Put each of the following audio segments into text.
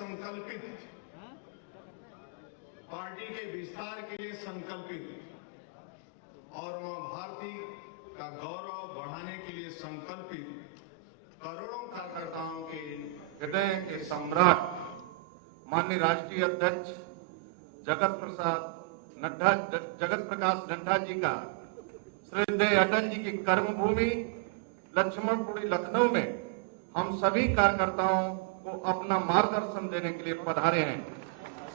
संकल्पित, पार्टी के विस्तार के लिए संकल्पित और मां भारती का गौरव बढ़ाने के लिए संकल्पित करोड़ों कार्यकर्ताओं के हृदय के सम्राट माननीय राष्ट्रीय अध्यक्ष जगत प्रकाश नड्डा जी का श्रद्धेय अटल जी की कर्मभूमि लक्ष्मणपुरी लखनऊ में हम सभी कार्यकर्ताओं को अपना मार्गदर्शन देने के लिए पधारे हैं।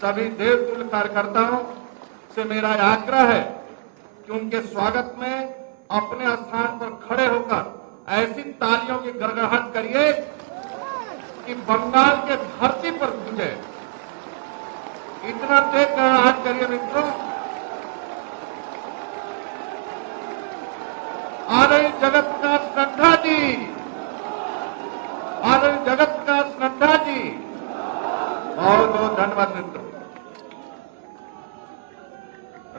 सभी देवतुल्य कार्यकर्ताओं से मेरा आग्रह है कि उनके स्वागत में अपने स्थान पर खड़े होकर ऐसी तालियों की गड़गड़ाहट करिए कि बंगाल के धरती पर गूंजे। इतना तेज गड़गड़ाहट करिए मित्रों। आ रही जगत प्रकाश नड्डा जी, आ रही जगत प्रकाश नड्डा जी, बहुत बहुत धन्यवाद मित्रों।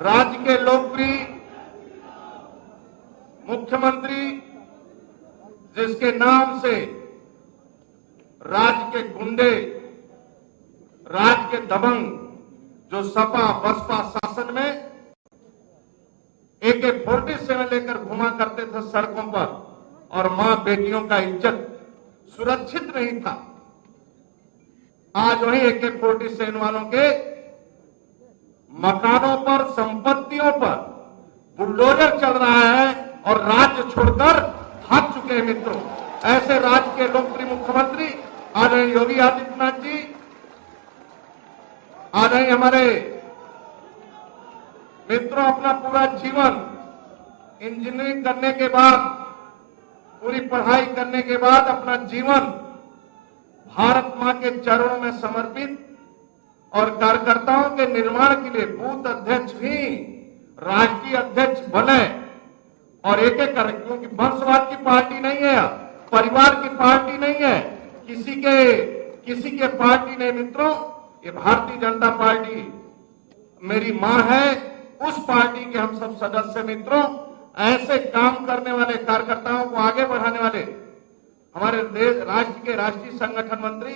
राज्य के लोकप्रिय मुख्यमंत्री जिसके नाम से राज्य के गुंडे, राज्य के दबंग जो सपा बसपा शासन में AK-47 लेकर घुमा करते थे सड़कों पर और मां बेटियों का इज्जत सुरक्षित नहीं था, आज वही AK-47 वालों के मकानों पर, संपत्तियों पर बुलडोजर चल रहा है और राज्य छोड़कर भाग चुके हैं मित्रों। ऐसे राज्य के लोकप्रिय मुख्यमंत्री आदरणीय योगी आदित्यनाथ जी, आदरणीय हमारे मित्रों अपना पूरा जीवन इंजीनियरिंग करने के बाद, पूरी पढ़ाई करने के बाद अपना जीवन भारत मां के चरणों में समर्पित और कार्यकर्ताओं के निर्माण के लिए बूथ अध्यक्ष भी राष्ट्रीय अध्यक्ष बने और एक एक कर, क्योंकि वंशवाद की पार्टी नहीं है, परिवार की पार्टी नहीं है, किसी के पार्टी नहीं मित्रों। ये भारतीय जनता पार्टी मेरी मां है, उस पार्टी के हम सब सदस्य मित्रों। ऐसे काम करने वाले कार्यकर्ताओं को आगे बढ़ाने वाले हमारे देश राष्ट्र के राष्ट्रीय संगठन मंत्री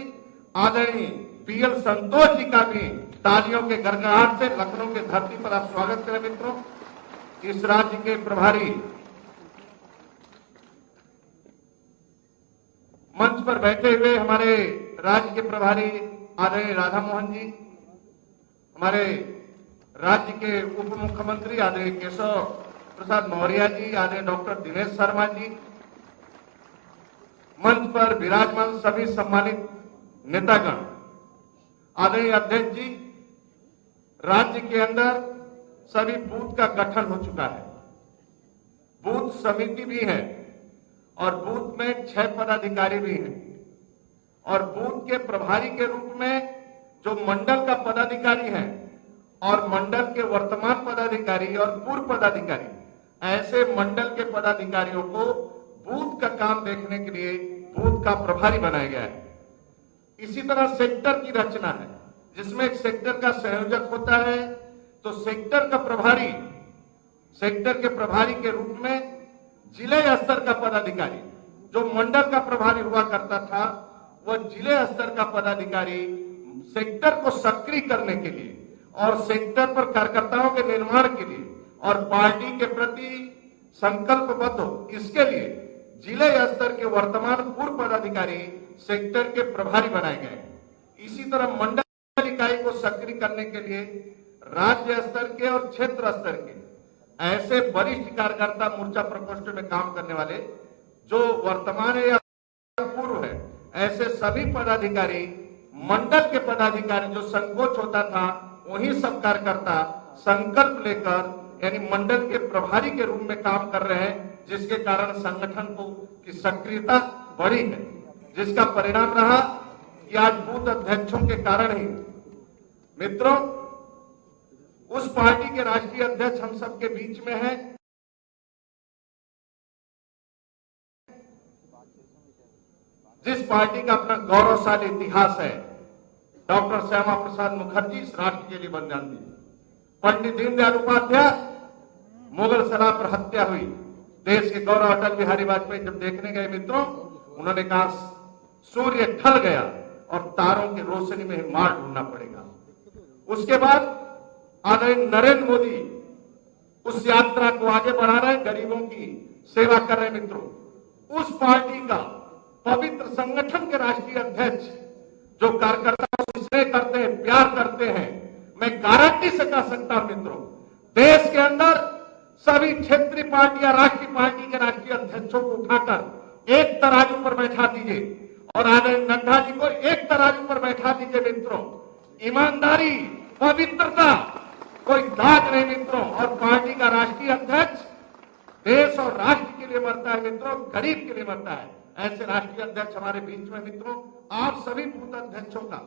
आदरणीय PL संतोष जी का भी तालियों के गड़गड़ाहट से लखनऊ के धरती पर आप स्वागत करें मित्रों। इस राज्य के प्रभारी मंच पर बैठे हुए हमारे राज्य के प्रभारी आदरणीय राधा मोहन जी, हमारे राज्य के उप मुख्यमंत्री आदरणीय केशव प्रसाद मौर्य जी, आदरणीय डॉक्टर दिनेश शर्मा जी, मंच पर विराजमान सभी सम्मानित नेतागण, आदरणीय अध्यक्ष जी, राज्य के अंदर सभी बूथ का गठन हो चुका है, बूथ समिति भी है और बूथ में 6 पदाधिकारी भी हैं और बूथ के प्रभारी के रूप में जो मंडल का पदाधिकारी है और मंडल के वर्तमान पदाधिकारी और पूर्व पदाधिकारी, ऐसे मंडल के पदाधिकारियों को बूथ का काम देखने के लिए बूथ का प्रभारी बनाया गया है। इसी तरह सेक्टर की रचना है जिसमें एक सेक्टर का संयोजक होता है, तो सेक्टर का प्रभारी, सेक्टर के प्रभारी के रूप में जिले स्तर का पदाधिकारी, जो मंडल का प्रभारी हुआ करता था, वह जिले स्तर का पदाधिकारी सेक्टर को सक्रिय करने के लिए और सेक्टर पर कार्यकर्ताओं के निर्माण के लिए और पार्टी के प्रति संकल्पबद्ध हो, इसके लिए जिले स्तर के वर्तमान पूर्व पदाधिकारी सेक्टर के प्रभारी बनाए गए। इसी तरह मंडल इकाई को सक्रिय करने के लिए राज्य स्तर के और क्षेत्र स्तर के ऐसे वरिष्ठ कार्यकर्ता मोर्चा प्रकोष्ठ में काम करने वाले जो वर्तमान है या पूर्व है, ऐसे सभी पदाधिकारी, मंडल के पदाधिकारी जो संकोच होता था, वही सब कार्यकर्ता संकल्प लेकर यानी मंडल के प्रभारी के रूप में काम कर रहे हैं, जिसके कारण संगठन की सक्रियता बढ़ी है, जिसका परिणाम रहा कि आज बूथ अध्यक्षों के कारण ही मित्रों उस पार्टी के राष्ट्रीय अध्यक्ष हम सबके बीच में है, जिस पार्टी का अपना गौरवशाली इतिहास है। डॉक्टर श्यामा प्रसाद मुखर्जी इस राष्ट्र के लिए बन जाती है। पंडित दीनदयाल उपाध्याय, मुगल सराय पर हत्या हुई, देश के गौरव अटल बिहारी वाजपेयी जब देखने गए मित्रों, उन्होंने कहा सूर्य ढल गया और तारों की रोशनी में ही मार्ग ढूंढना पड़ेगा। उसके बाद आदरणीय नरेंद्र मोदी उस यात्रा को आगे बढ़ा रहे, गरीबों की सेवा कर रहे। मित्रों, उस पार्टी का पवित्र संगठन के राष्ट्रीय अध्यक्ष जो कार्यकर्ताओं से स्नेह करते हैं, प्यार करते हैं, मैं गारंटी से कह सकता हूं मित्रों, देश के अंदर सभी क्षेत्रीय पार्टी या राष्ट्रीय पार्टी के राष्ट्रीय अध्यक्षों को उठाकर एक तराजू पर बैठा दीजिए और आदरणीय नड्डा जी को एक तराजू पर बैठा दीजिए। मित्रों, ईमानदारी, पवित्रता, कोई दाग नहीं मित्रों। और पार्टी का राष्ट्रीय अध्यक्ष देश और राष्ट्र के लिए मरता है मित्रों, गरीब के लिए मरता है। ऐसे राष्ट्रीय अध्यक्ष हमारे बीच में मित्रों, आप सभी बूथ अध्यक्षों का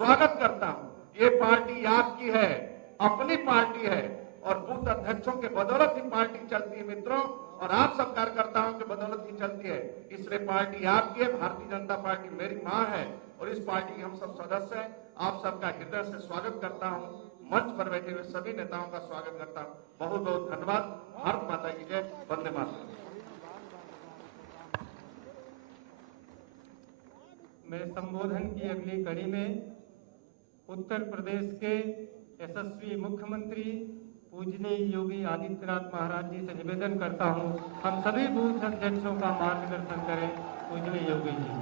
स्वागत करता हूं। ये पार्टी आपकी है, अपनी पार्टी है और बूथ अध्यक्षों के बदौलत ही पार्टी चलती है मित्रों, और आप सब कार्यकर्ताओं के बदौलत ही चलती है। इसलिए पार्टी आपकी है, भारतीय जनता पार्टी मेरी मां है और इस पार्टी के हम सब सदस्य हैं। आप सबका हृदय से स्वागत करता हूं। मंच पर बैठे हुए सभी नेताओं का स्वागत करता हूं। बहुत बहुत धन्यवाद। भारत माता की जय, वंदे मातरम। मैं संबोधन की अगली कड़ी में उत्तर प्रदेश के यशस्वी मुख्यमंत्री पूजनीय योगी आदित्यनाथ महाराज जी से निवेदन करता हूं, हम सभी बूथ अध्यक्षों का मार्गदर्शन करें। पूजनीय योगी जी।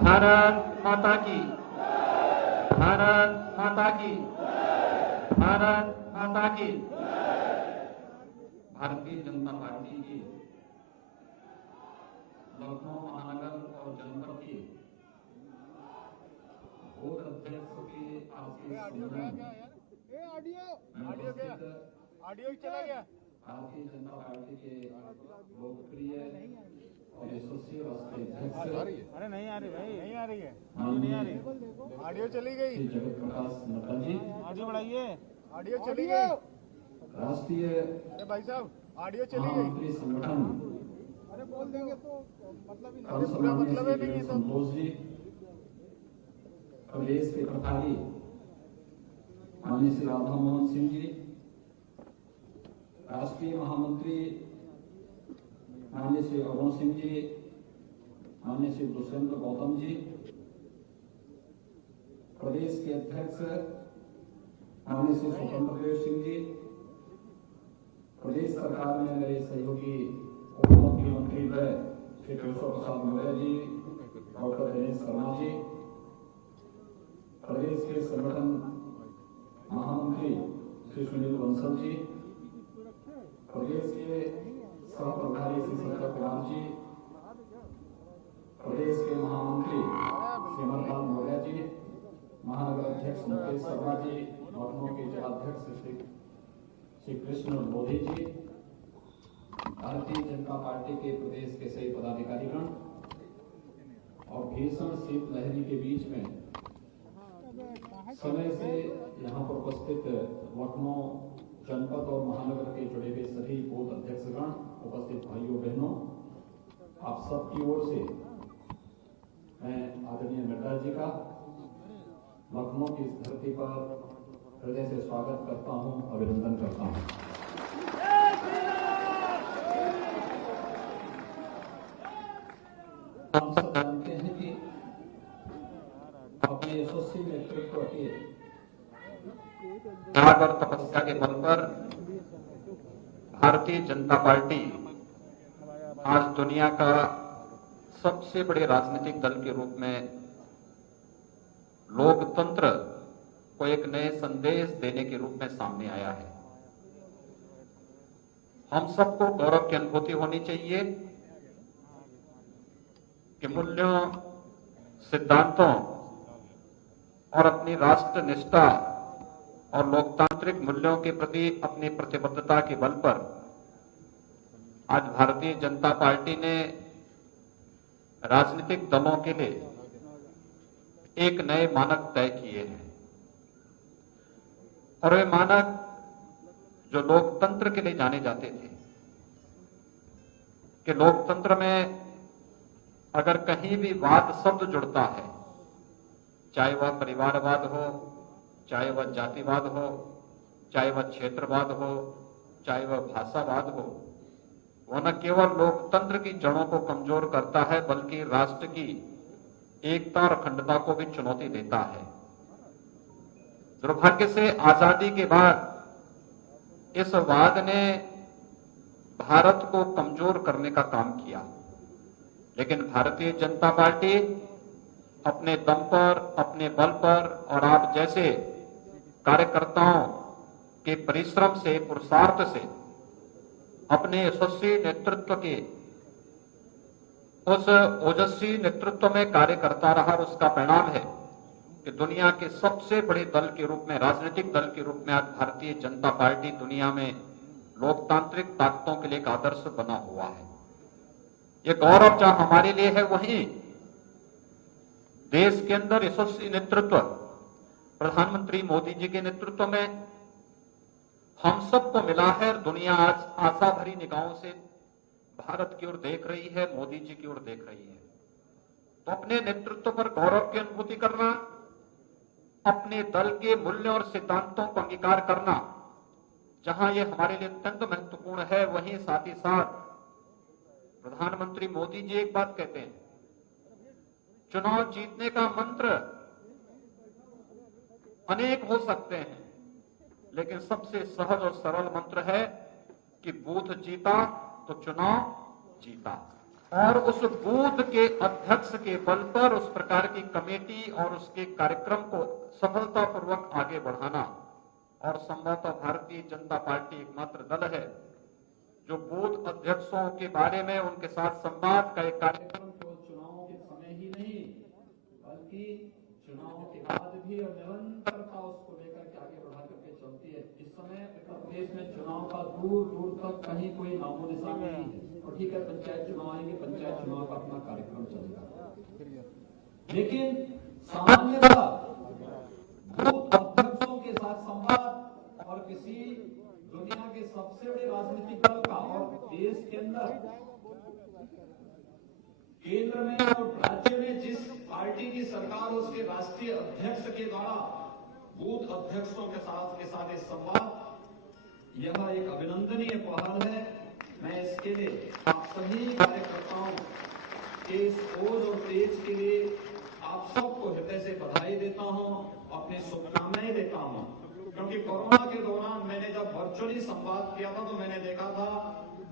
भारत माता की, भारत माता की, भारत माता की। भारतीय जनता पार्टी की लखनऊ महानगर और जनपद के बूथ अध्यक्षों के ऑडियो चला गया। भारतीय जनता पार्टी के लोकप्रिय और यशस्वी राष्ट्रीय अध्यक्ष, अरे नहीं आ रही भाई, नहीं आ रही है, नहीं आ रही, ऑडियो चली गई। श्री जगत प्रकाश नड्डा जी, ऑडियो बढ़ाइए, ऑडियो चली गई। राष्ट्रीय अरे भाई साहब, ऑडियो चली गई। महामंत्री संगठन अरे बोल देंगे तो मतलब ही कल पूरा सम्मानित मतलब है श्री नहीं है तो। संतोष जी, प्रदेश के प्रभारी माननीय श्री राधा मोहन सिंह जी, राष्ट्रीय महामंत्री माननीय श्री अरुण सिंह जी, माननीय श्री दुष्यंत गौतम जी, प्रदेश के अध्यक्ष माननीय श्री स्वतंत्र देव सिंह जी, प्रदेश सरकार में मेरे सहयोगी उप मुख्यमंत्री श्री केशव प्रसाद मौर्य जी, डॉक्टर दिनेश शर्मा जी, प्रदेश के संगठन महामंत्री श्री सुनील बंसल जी, प्रदेश के सह प्रभारी श्री शंकर कुमार जी, प्रदेश के महामंत्री श्री अमरपाल मौर्य जी, महानगर अध्यक्ष मुकेश शर्मा जी, लखनऊ के जिलाध्यक्ष श्री कृष्ण मोदी जी, भारतीय जनता पार्टी के प्रदेश के सभी पदाधिकारीगण और भीषण शीतलहरी के बीच में समय से यहाँ पर उपस्थित लखनऊ जनपद और महानगर के जुड़े हुए सभी बूथ अध्यक्षगण, उपस्थित भाइयों बहनों, आप सबकी ओर से मैं आदरणीय नड्डा जी का लखनऊ की इस धरती पर हृदय से स्वागत करता हूं, अभिनंदन करता हूं। हम सब जानते हैं कि अपने यशस्वी नेतृत्व के त्याग और तपस्या के बल पर भारतीय जनता पार्टी आज दुनिया का सबसे बड़े राजनीतिक दल के रूप में लोकतंत्र को एक नए संदेश देने के रूप में सामने आया है। हम सबको गौरव की अनुभूति होनी चाहिए कि मूल्यों, सिद्धांतों और अपनी राष्ट्र निष्ठा और लोकतांत्रिक मूल्यों के प्रति अपनी प्रतिबद्धता के बल पर आज भारतीय जनता पार्टी ने राजनीतिक दलों के लिए एक नए मानक तय किए हैं और वे मानक जो लोकतंत्र के लिए जाने जाते थे कि लोकतंत्र में अगर कहीं भी वाद शब्द जुड़ता है चाहे वह परिवारवाद हो, चाहे वह जातिवाद हो, चाहे वह क्षेत्रवाद हो, चाहे वह भाषावाद हो, वह न केवल लोकतंत्र की जड़ों को कमजोर करता है बल्कि राष्ट्र की एकता और अखंडता को भी चुनौती देता है। दुर्भाग्य से आजादी के बाद इस वाद ने भारत को कमजोर करने का काम किया, लेकिन भारतीय जनता पार्टी अपने दम पर, अपने बल पर और आप जैसे कार्यकर्ताओं के परिश्रम से, पुरुषार्थ से, अपने यशस्वी नेतृत्व के उस ओजस्वी नेतृत्व में कार्य करता रहा और उसका परिणाम है कि दुनिया के सबसे बड़े दल के रूप में, राजनीतिक दल के रूप में आज भारतीय जनता पार्टी दुनिया में लोकतांत्रिक ताकतों के लिए एक आदर्श बना हुआ है। ये गौरव जहां हमारे लिए है, वहीं देश के अंदर यशस्वी नेतृत्व प्रधानमंत्री मोदी जी के नेतृत्व में हम सबको मिला है और दुनिया आज आशा भरी निगाहों से भारत की ओर देख रही है, मोदी जी की ओर देख रही है। तो अपने नेतृत्व पर गौरव की अनुभूति करना, अपने दल के मूल्य और सिद्धांतों को अंगीकार करना, जहां ये हमारे लिए अत्यंत महत्वपूर्ण है, वहीं साथ ही साथ प्रधानमंत्री मोदी जी एक बात कहते हैं, चुनाव जीतने का मंत्र अनेक हो सकते हैं, लेकिन सबसे सहज और सरल मंत्र है कि बूथ जीता तो चुनाव जीता। और उस बूथ के अध्यक्ष के बल पर उस प्रकार की कमेटी और उसके कार्यक्रम को सफलतापूर्वक आगे बढ़ाना। और संभवतः भारतीय जनता पार्टी एकमात्र दल है जो बूथ अध्यक्षों के बारे में उनके साथ संवाद का एक कार्यक्रम को चुनाव के समय ही नहीं बल्कि चुनाव के बाद भी और निरंतरता उसको लेकर के आगे बढ़ा करके चलती है। इस समय उत्तर प्रदेश में चुनाव का दूर दूर तक कहीं कोई नामो निशान नहीं है। और ठीक है, पंचायत चुनाव आएंगे, पंचायत चुनाव का अपना कार्यक्रम चलेगा, लेकिन सामान्यतः बूथ अध्यक्षों के साथ संवाद और किसी दुनिया के सबसे बड़े राजनीतिक दल का और देश के अंदर केंद्र में और राज्य में जिस पार्टी की सरकार, उसके राष्ट्रीय अध्यक्ष के द्वारा बूथ अध्यक्षों के साथ इस संवाद, यह एक अभिनंदनीय पहल है। मैं इसके लिए आप सभी कार्यकर्ताओं के इस ओज और तेज के लिए आप सबको हृदय से बधाई देता हूं, अपनी शुभकामनाएं देता हूं। क्योंकि कोरोना के दौरान मैंने जब वर्चुअली संवाद किया था तो मैंने देखा था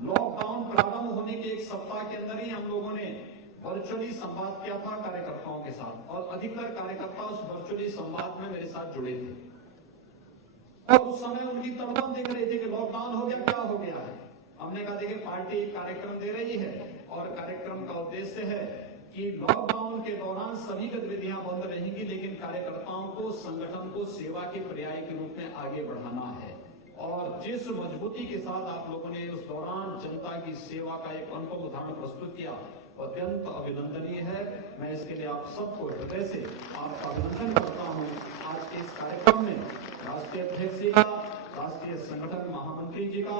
लॉकडाउन प्रारंभ होने के एक सप्ताह के अंदर ही हम लोगों ने वर्चुअली संवाद किया था कार्यकर्ताओं के साथ, और अधिकतर कार्यकर्ता उस वर्चुअली संवाद में मेरे साथ जुड़े थे। और उस समय उनकी तड़पन देख रही थी कि लॉकडाउन हो गया, क्या हो गया है। हमने कहा देखिए, पार्टी कार्यक्रम दे रही है और कार्यक्रम का उद्देश्य है कि लॉकडाउन के दौरान सभी गतिविधियां बंद रहेंगी, लेकिन कार्यकर्ताओं को, संगठन को सेवा के पर्याय के रूप में आगे बढ़ाना है। और जिस मजबूती के साथ आप लोगों ने उस दौरान जनता की सेवा का एक अनुपम उदाहरण प्रस्तुत किया, अत्यंत अभिनंदनीय है। मैं इसके लिए आप सबको हृदय से आपका अभिनंदन करता हूं। आज के इस कार्यक्रम में राष्ट्रीय अध्यक्ष जी का, राष्ट्रीय संगठन महामंत्री जी का,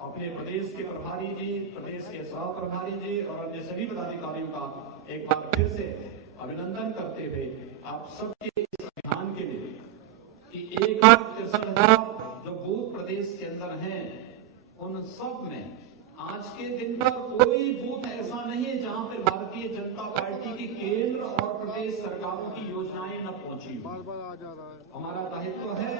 अपने प्रदेश के प्रभारी जी, प्रदेश के सह प्रभारी जी और अन्य सभी पदाधिकारियों का एक बार फिर से अभिनंदन करते हुए आप सबके इस अभियान के लिए कि 1,63,000 जो बूथ प्रदेश के अंदर हैं, उन सब में आज के दिन पर कोई बूथ ऐसा नहीं है जहां पे भारतीय जनता पार्टी की केंद्र और प्रदेश सरकारों की योजनाएं न पहुंची हो। हमारा दायित्व है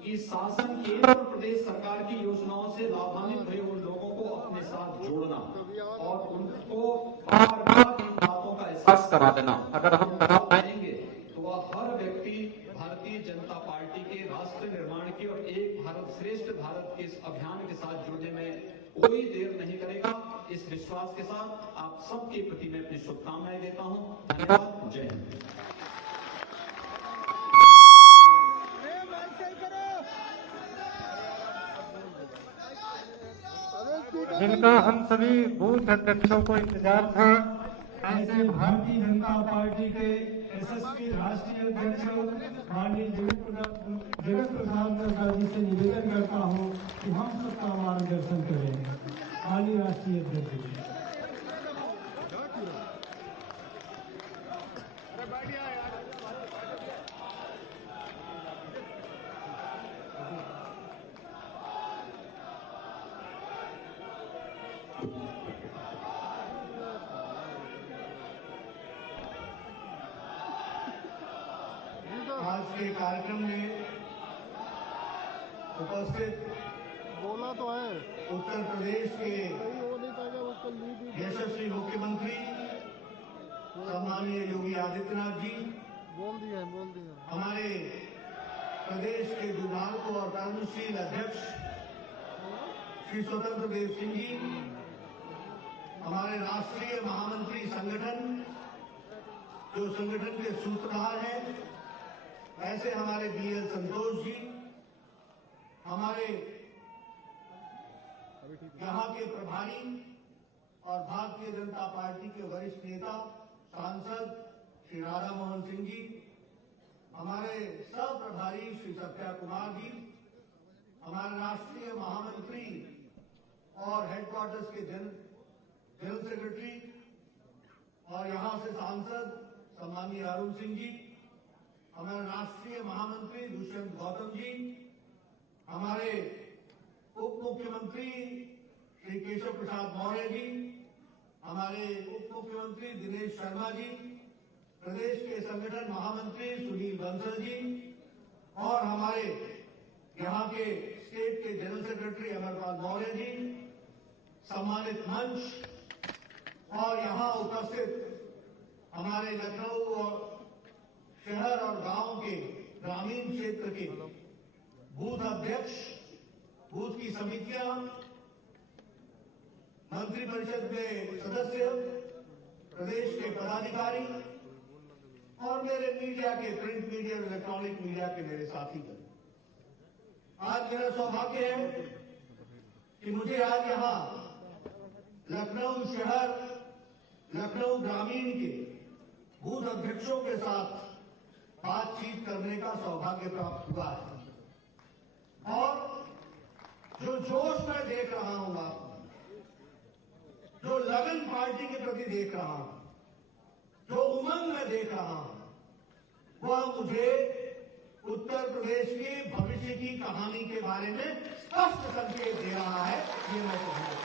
कि शासन, केंद्र और प्रदेश सरकार की योजनाओं से लाभान्वित हुए उन लोगों को अपने साथ जोड़ना और उनको बार-बार इन बातों का एहसास करा देना। अगर हम करा पाएंगे तो वह हर व्यक्ति भारतीय जनता पार्टी के राष्ट्र निर्माण की और एक भारत श्रेष्ठ भारत के इस अभियान के साथ जुड़ने में कोई देर नहीं करेगा। इस विश्वास के साथ आप सबके प्रति मैं अपनी शुभकामनाएं देता हूं। धन्यवाद। जय हिंद। जिनका हम सभी बूथ अध्यक्षों को इंतजार था, ऐसे भारतीय जनता पार्टी के यशस्वी राष्ट्रीय अध्यक्ष माननीय जगत प्रसाद नड्डा जी से निवेदन करता हूं कि हम सबका मार्गदर्शन करें। माननीय राष्ट्रीय अध्यक्ष जी। अरे बैठ गया यार। के कार्यक्रम में उपस्थित बोला तो है उत्तर प्रदेश के सही हो नहीं पाएगा उसको लीड यशस्वी मुख्यमंत्री सम्माननीय योगी आदित्यनाथ जी, बोल दिया हमारे प्रदेश के दुर्भाग्य और कर्मशील अध्यक्ष श्री स्वतंत्र देव सिंह जी, हमारे राष्ट्रीय महामंत्री संगठन जो संगठन के सूत्रधार हैं, ऐसे हमारे बीएल संतोष जी, हमारे यहाँ के प्रभारी और भारतीय जनता पार्टी के वरिष्ठ नेता सांसद श्री राधा मोहन सिंह जी, हमारे सह प्रभारी श्री सत्या कुमार जी, हमारे राष्ट्रीय महामंत्री और हेडक्वार्टर्स के जनरल सेक्रेटरी और यहां से सांसद सम्माननीय अरुण सिंह जी, हमारे राष्ट्रीय महामंत्री दुष्यंत गौतम जी, हमारे उप मुख्यमंत्री श्री केशव प्रसाद मौर्य जी, हमारे उप मुख्यमंत्री दिनेश शर्मा जी, प्रदेश के संगठन महामंत्री सुनील बंसल जी और हमारे यहाँ के स्टेट के जनरल सेक्रेटरी अमरपाल मौर्य जी, सम्मानित मंच और यहाँ उपस्थित हमारे लखनऊ और शहर और गांव के ग्रामीण क्षेत्र के बूथ अध्यक्ष, बूथ की समितियां, मंत्रिपरिषद में सदस्य, प्रदेश के पदाधिकारी और मेरे मीडिया के प्रिंट मीडिया और इलेक्ट्रॉनिक मीडिया के मेरे साथीगण, आज मेरा सौभाग्य है कि मुझे आज यहाँ लखनऊ शहर, लखनऊ ग्रामीण के बूथ अध्यक्षों के साथ बातचीत करने का सौभाग्य प्राप्त हुआ है और जो जोश मैं देख रहा हूं आप, जो लगन पार्टी के प्रति देख रहा हूं, जो उमंग में देख रहा हूं, वह मुझे उत्तर प्रदेश के भविष्य की कहानी के बारे में स्पष्ट संकेत दे रहा है। ये मैं कहूंगा।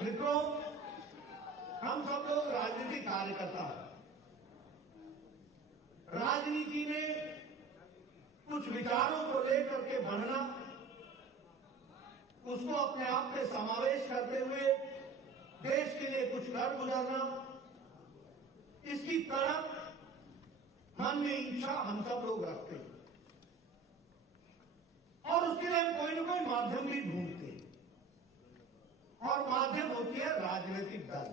मित्रों, हम सब लोग राजनीतिक कार्यकर्ता हैं। राजनीति में कुछ विचारों को लेकर के बढ़ना, उसको अपने आप में समावेश करते हुए देश के लिए कुछ कर गुजरना, इसकी तड़प, मन में इच्छा हम सब लोग रखते हैं और उसके लिए हम कोई न कोई माध्यम भी ढूंढते हैं और माध्यम होती है राजनीतिक दल।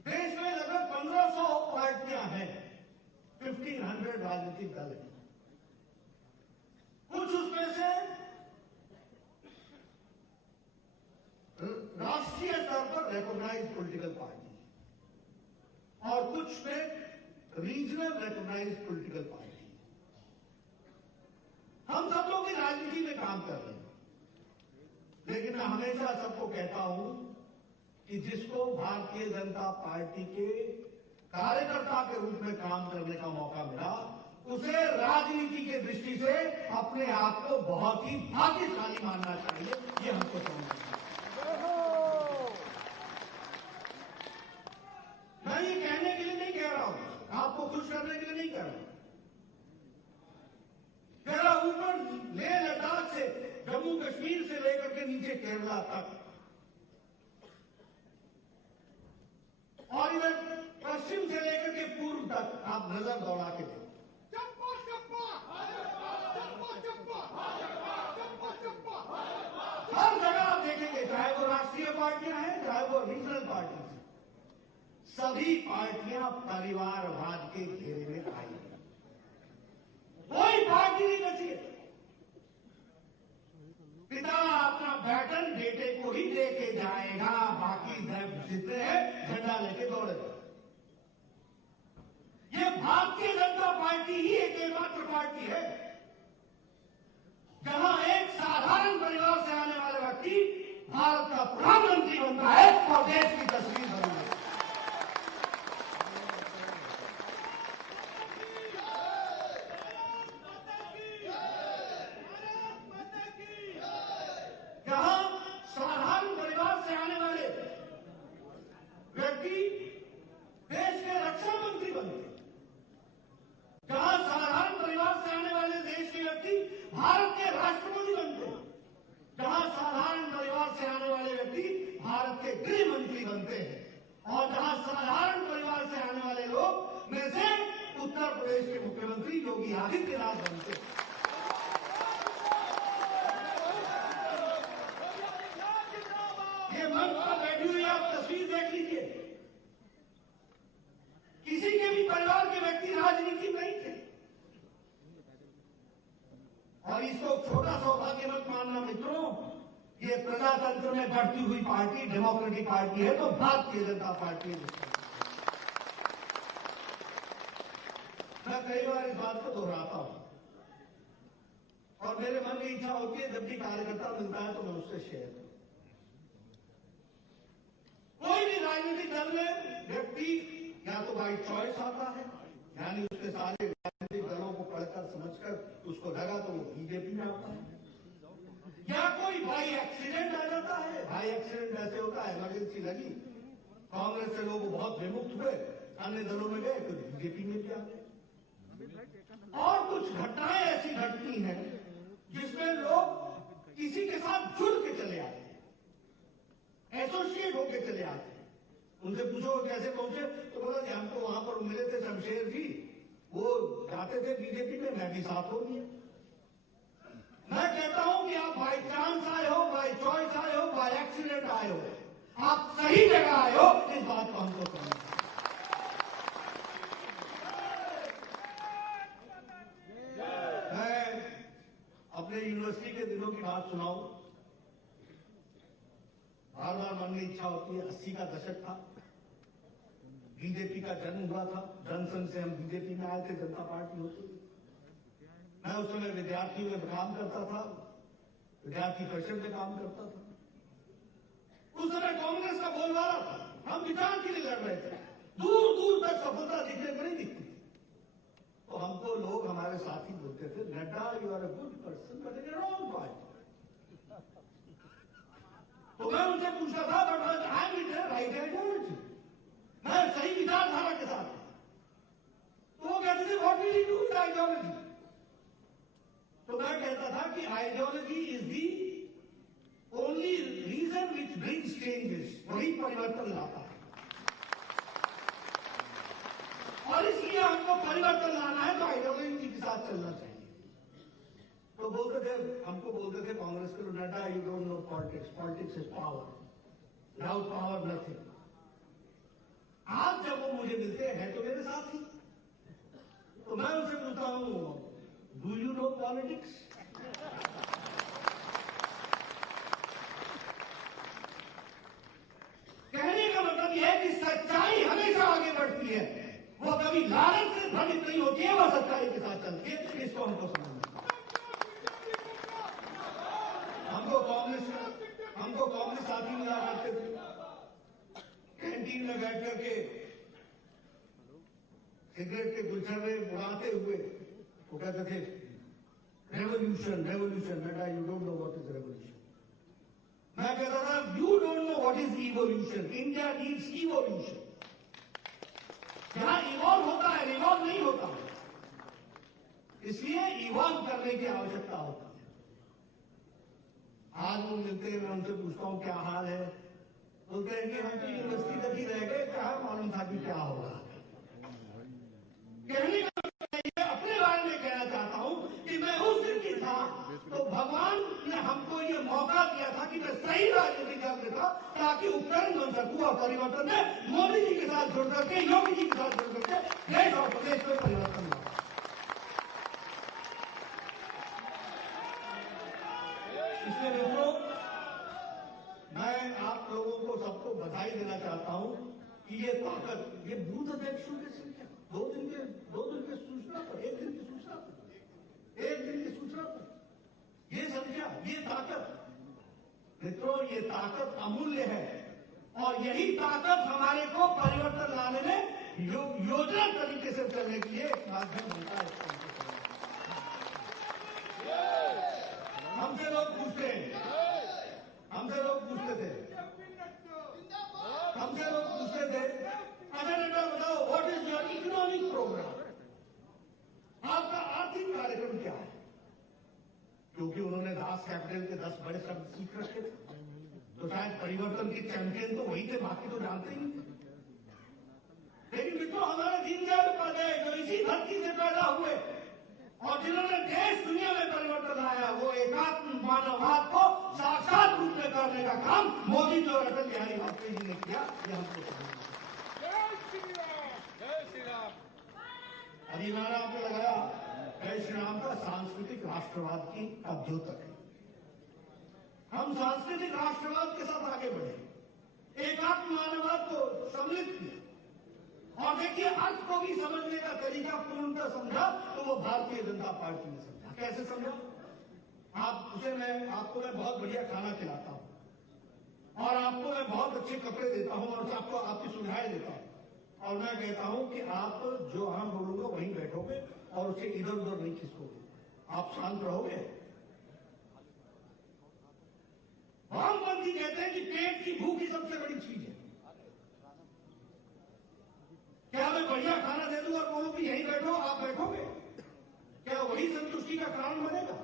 देश में लगभग 1500 पार्टियां हैं, 1500 राजनीतिक दल हैं। कुछ उसमें से राष्ट्रीय स्तर पर रिकॉग्नाइज्ड पॉलिटिकल पार्टी और कुछ में रीजनल रिकॉग्नाइज्ड पॉलिटिकल पार्टी। हम सब लोग राजनीति में काम कर रहे हैं, लेकिन मैं हमेशा सबको कहता हूं कि जिसको भारतीय जनता पार्टी के कार्यकर्ता के रूप में काम करने का मौका मिला, उसे राजनीति की दृष्टि से अपने आप को बहुत ही भाग्यशाली मानना चाहिए। ये हमको समझना चाहिए। मैं ये कहने के लिए नहीं कह रहा हूं, आपको खुश करने के लिए नहीं कह रहा हूं। मेरा ऊपर लेह लद्दाख से, जम्मू कश्मीर से लेकर के नीचे केरला तक और इधर पश्चिम से लेकर के पूर्व तक आप नजर दौड़ा के देखो। हर जगह आप देखेंगे, चाहे वो राष्ट्रीय पार्टियां हैं, चाहे वो रीजनल पार्टी हैं, सभी पार्टियां परिवारवाद के घेरे में आई हैं। कोई पार्टी नहीं बची है। पिता अपना बैटन बेटे को ही लेके जाएगा, बाकी जितने हैं झंडा लेके दौड़ेगा। ये भारतीय जनता पार्टी ही एकमात्र पार्टी है जहां एक साधारण परिवार से आने वाला व्यक्ति भारत का प्रधानमंत्री बनता है और देश की तस्वीर बनती है। आदित्यनाथ बनते। ये मंच पर बैठी हुई आप तस्वीर देख लीजिए, किसी के भी परिवार के व्यक्ति राजनीति में नहीं थे। और इसको छोटा सौभाग्य मत मानना मित्रों, ये प्रजातंत्र में बढ़ती हुई पार्टी डेमोक्रेटिक पार्टी है तो भारतीय जनता पार्टी है। मैं कई बार इस बात को दोहराता हूं और मेरे मन में इच्छा होती है जब भी कार्यकर्ता मिलता है तो मैं उससे शेयर करूं। कोई भी राजनीतिक दल में व्यक्ति या तो बाई चॉइस आता है, यानी उसके सारे राजनीतिक दलों को पढ़कर समझकर उसको लगा तो वो बीजेपी में आता है, या कोई बाई एक्सीडेंट आ जाता है। बाई एक्सीडेंट ऐसे होता है, इमरजेंसी लगी, कांग्रेस से लोग बहुत विमुक्त हुए, अन्य दलों में गए तो बीजेपी में भी आ गए। और कुछ घटनाएं ऐसी घटती हैं जिसमें लोग किसी के साथ जुड़ के चले आते हैं, एसोसिएट होके चले आते हैं। उनसे पूछो कैसे पहुंचे तो बोला कि हमको वहां पर मिले थे शमशेर जी, वो जाते थे बीजेपी में, मैं भी साथ हो गया। मैं कहता हूं कि आप बाई चांस आए हो, बाई चॉइस आए हो, बाई एक्सीडेंट आए हो, आप सही जगह आए हो, इस बात को हमको समझना। मैं अपने यूनिवर्सिटी के दिनों की बात सुनाऊं, बार बार मन में इच्छा होती है। 80 का दशक था, बीजेपी का जन्म हुआ था, जनसंघ से हम बीजेपी में आए थे, जनता पार्टी होती। मैं उस समय विद्यार्थी में काम करता था, विद्यार्थी परिषद में काम करता था। उस समय कांग्रेस का बोलबाला था, हम विचार के लिए लड़ रहे थे, दूर दूर तक सफलता दिखने को नहीं दिखती। तो हमको लोग, हमारे साथी बोलते थे, Nadda you are a good person but in wrong party. तो मैं उनसे पूछता था but I am in right ideology, मैं सही विचारधारा के साथ। तो वो कहते थे what will you do with ideology. तो मैं कहता था कि ideology is the only reason which brings changes, वही परिवर्तन लाता है। और इसलिए हमको परिवर्तन लाना है तो आइडियोलॉजी के साथ चलना चाहिए। तो बोलते थे, हमको बोलते थे कांग्रेस के लोग, Nadda you don't know politics, politics is power, without power nothing. आज जब वो मुझे मिलते हैं तो मेरे साथ ही, तो मैं उनसे पूछता हूं डू यू नो पॉलिटिक्स। कहने का मतलब यह है कि सच्चाई हमेशा आगे बढ़ती है, वो कभी लालच से भ्रमित नहीं होती है, वो सच्चाई के साथ चलती है। इसको हमको समझना। हमको कांग्रेस साथी मिला करते थे, कैंटीन में बैठ करके सिगरेट के गुलछड़े उड़ाते हुए वो कहते थे revolution revolution. Nadda you don't know what is revolution. मैं कहता था you don't know what is evolution, India needs evolution. जहां इवॉल्व होता है, रिवॉल्व नहीं होता, इसलिए इवॉल्व करने की आवश्यकता होती है। आज वो मिलते हैं, मैं उनसे पूछता हूं क्या हाल है, बोलते हैं कि हम तो यूनिवर्सिटी तक ही रह गए, क्या मालूम था कि क्या होगा। कहने का मैं अपने बारे में कहना चाहता हूं कि मैं उस दिन की था तो भगवान ने हमको ये मौका दिया था कि मैं सही राजनीति कर लेता ताकि उपकरण बन सकूं और परिवर्तन में मोदी जी के साथ जुड़ करके, योगी जी के साथ जुड़ करके देश और प्रदेश में परिवर्तन लाऊं। इसलिए मित्रों, मैं आप लोगों को सबको बधाई देना चाहता हूं कि ये ताकत, ये बूथ अध्यक्षों के संख्या 2 दिन के सूचना पर, 1 दिन की सूचना पर, 1 दिन की सूचना पर ये संख्या, ये ताकत, मित्रों ये ताकत अमूल्य है। और यही ताकत हमारे को परिवर्तन लाने में योजना तरीके से चलने के लिए माध्यम बनता है। हमसे लोग पूछते थे, अच्छा नड्डा बताओ what is your economic programme, आपका आर्थिक कार्यक्रम क्या है। क्योंकि उन्होंने दास कैपिटल के 10 बड़े शब्द सीख रखे थे, तो शायद परिवर्तन के चैंपियन तो वही थे, बाकी तो जानते ही नहीं। लेकिन मित्रों, हमारे दीनदयाल उपाध्याय जो इसी धरती से पैदा हुए, और जिन्होंने देश दुनिया में परिवर्तन लाया, वो एकात्म मानववाद को साक्षात रूप में करने का काम मोदी जी और अटल बिहारी वाजपेयी जी ने किया। ये हमको समझना अभी नारा आपने लगाया जय श्री राम का सांस्कृतिक राष्ट्रवाद की का द्योतक है। हम सांस्कृतिक राष्ट्रवाद के साथ आगे बढ़े, एकात्म मानववाद को सम्मिलित किया और देखिए अर्थ को भी समझने का तरीका पूर्णतः समझा तो वो भारतीय जनता पार्टी ने समझा। कैसे समझा? आपको मैं बहुत बढ़िया खाना खिलाता हूं और आपको मैं बहुत अच्छे कपड़े देता हूं और आपको आपकी सुविधाएं देता हूं और मैं कहता हूं कि आप जो हम बोलूंगा वहीं बैठोगे और उसे इधर उधर नहीं खिसकोगे, आप शांत रहोगे। वामपंथी कहते हैं कि पेट की भूख ही सबसे बड़ी चीज है। क्या मैं बढ़िया खाना दे दूं और बोलूं कि यहीं बैठो, आप बैठोगे? क्या वही संतुष्टि का कारण बनेगा?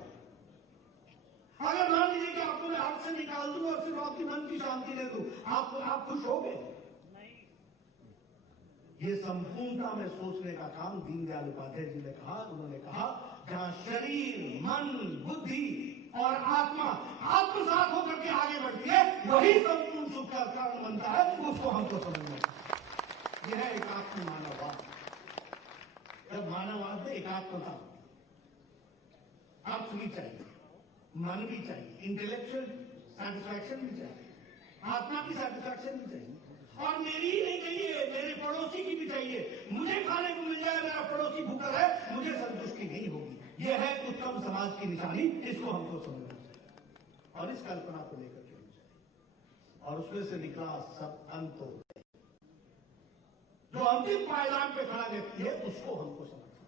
अगर मान लीजिए कि आपको मैं हाथ से निकाल दूं और सिर्फ आपकी मन की शांति दे दूं, आप खुश होगे? ये संपूर्णता में सोचने का काम दीनदयाल उपाध्याय जी ने कहा। उन्होंने कहा जहां शरीर, मन, बुद्धि और आत्मा आत्मसात होकर के आगे बढ़ती है, वही संपूर्ण सुख का कारण बनता है। उसको हमको समझना है। यह है एकात्म मानववाद। जब मानववाद में एकात्मता, अर्थ भी चाहिए, मन भी चाहिए, इंटेलेक्चुअल सेटिस्फैक्शन भी चाहिए, आत्मा की सेटिस्फैक्शन भी चाहिए और मेरी ही नहीं चाहिए, मेरे पड़ोसी की भी चाहिए। मुझे खाने को मिल जाए, मेरा पड़ोसी भूखा है, मुझे संतुष्टि नहीं होगी। यह है उत्तम समाज की निशानी। इसको हमको समझना चाहिए और इस कल्पना को लेकर चलना चाहिए और उसमें से निकला सब अंत। जो अंतिम पायदान पे खड़ा व्यक्ति है उसको हमको समझना है।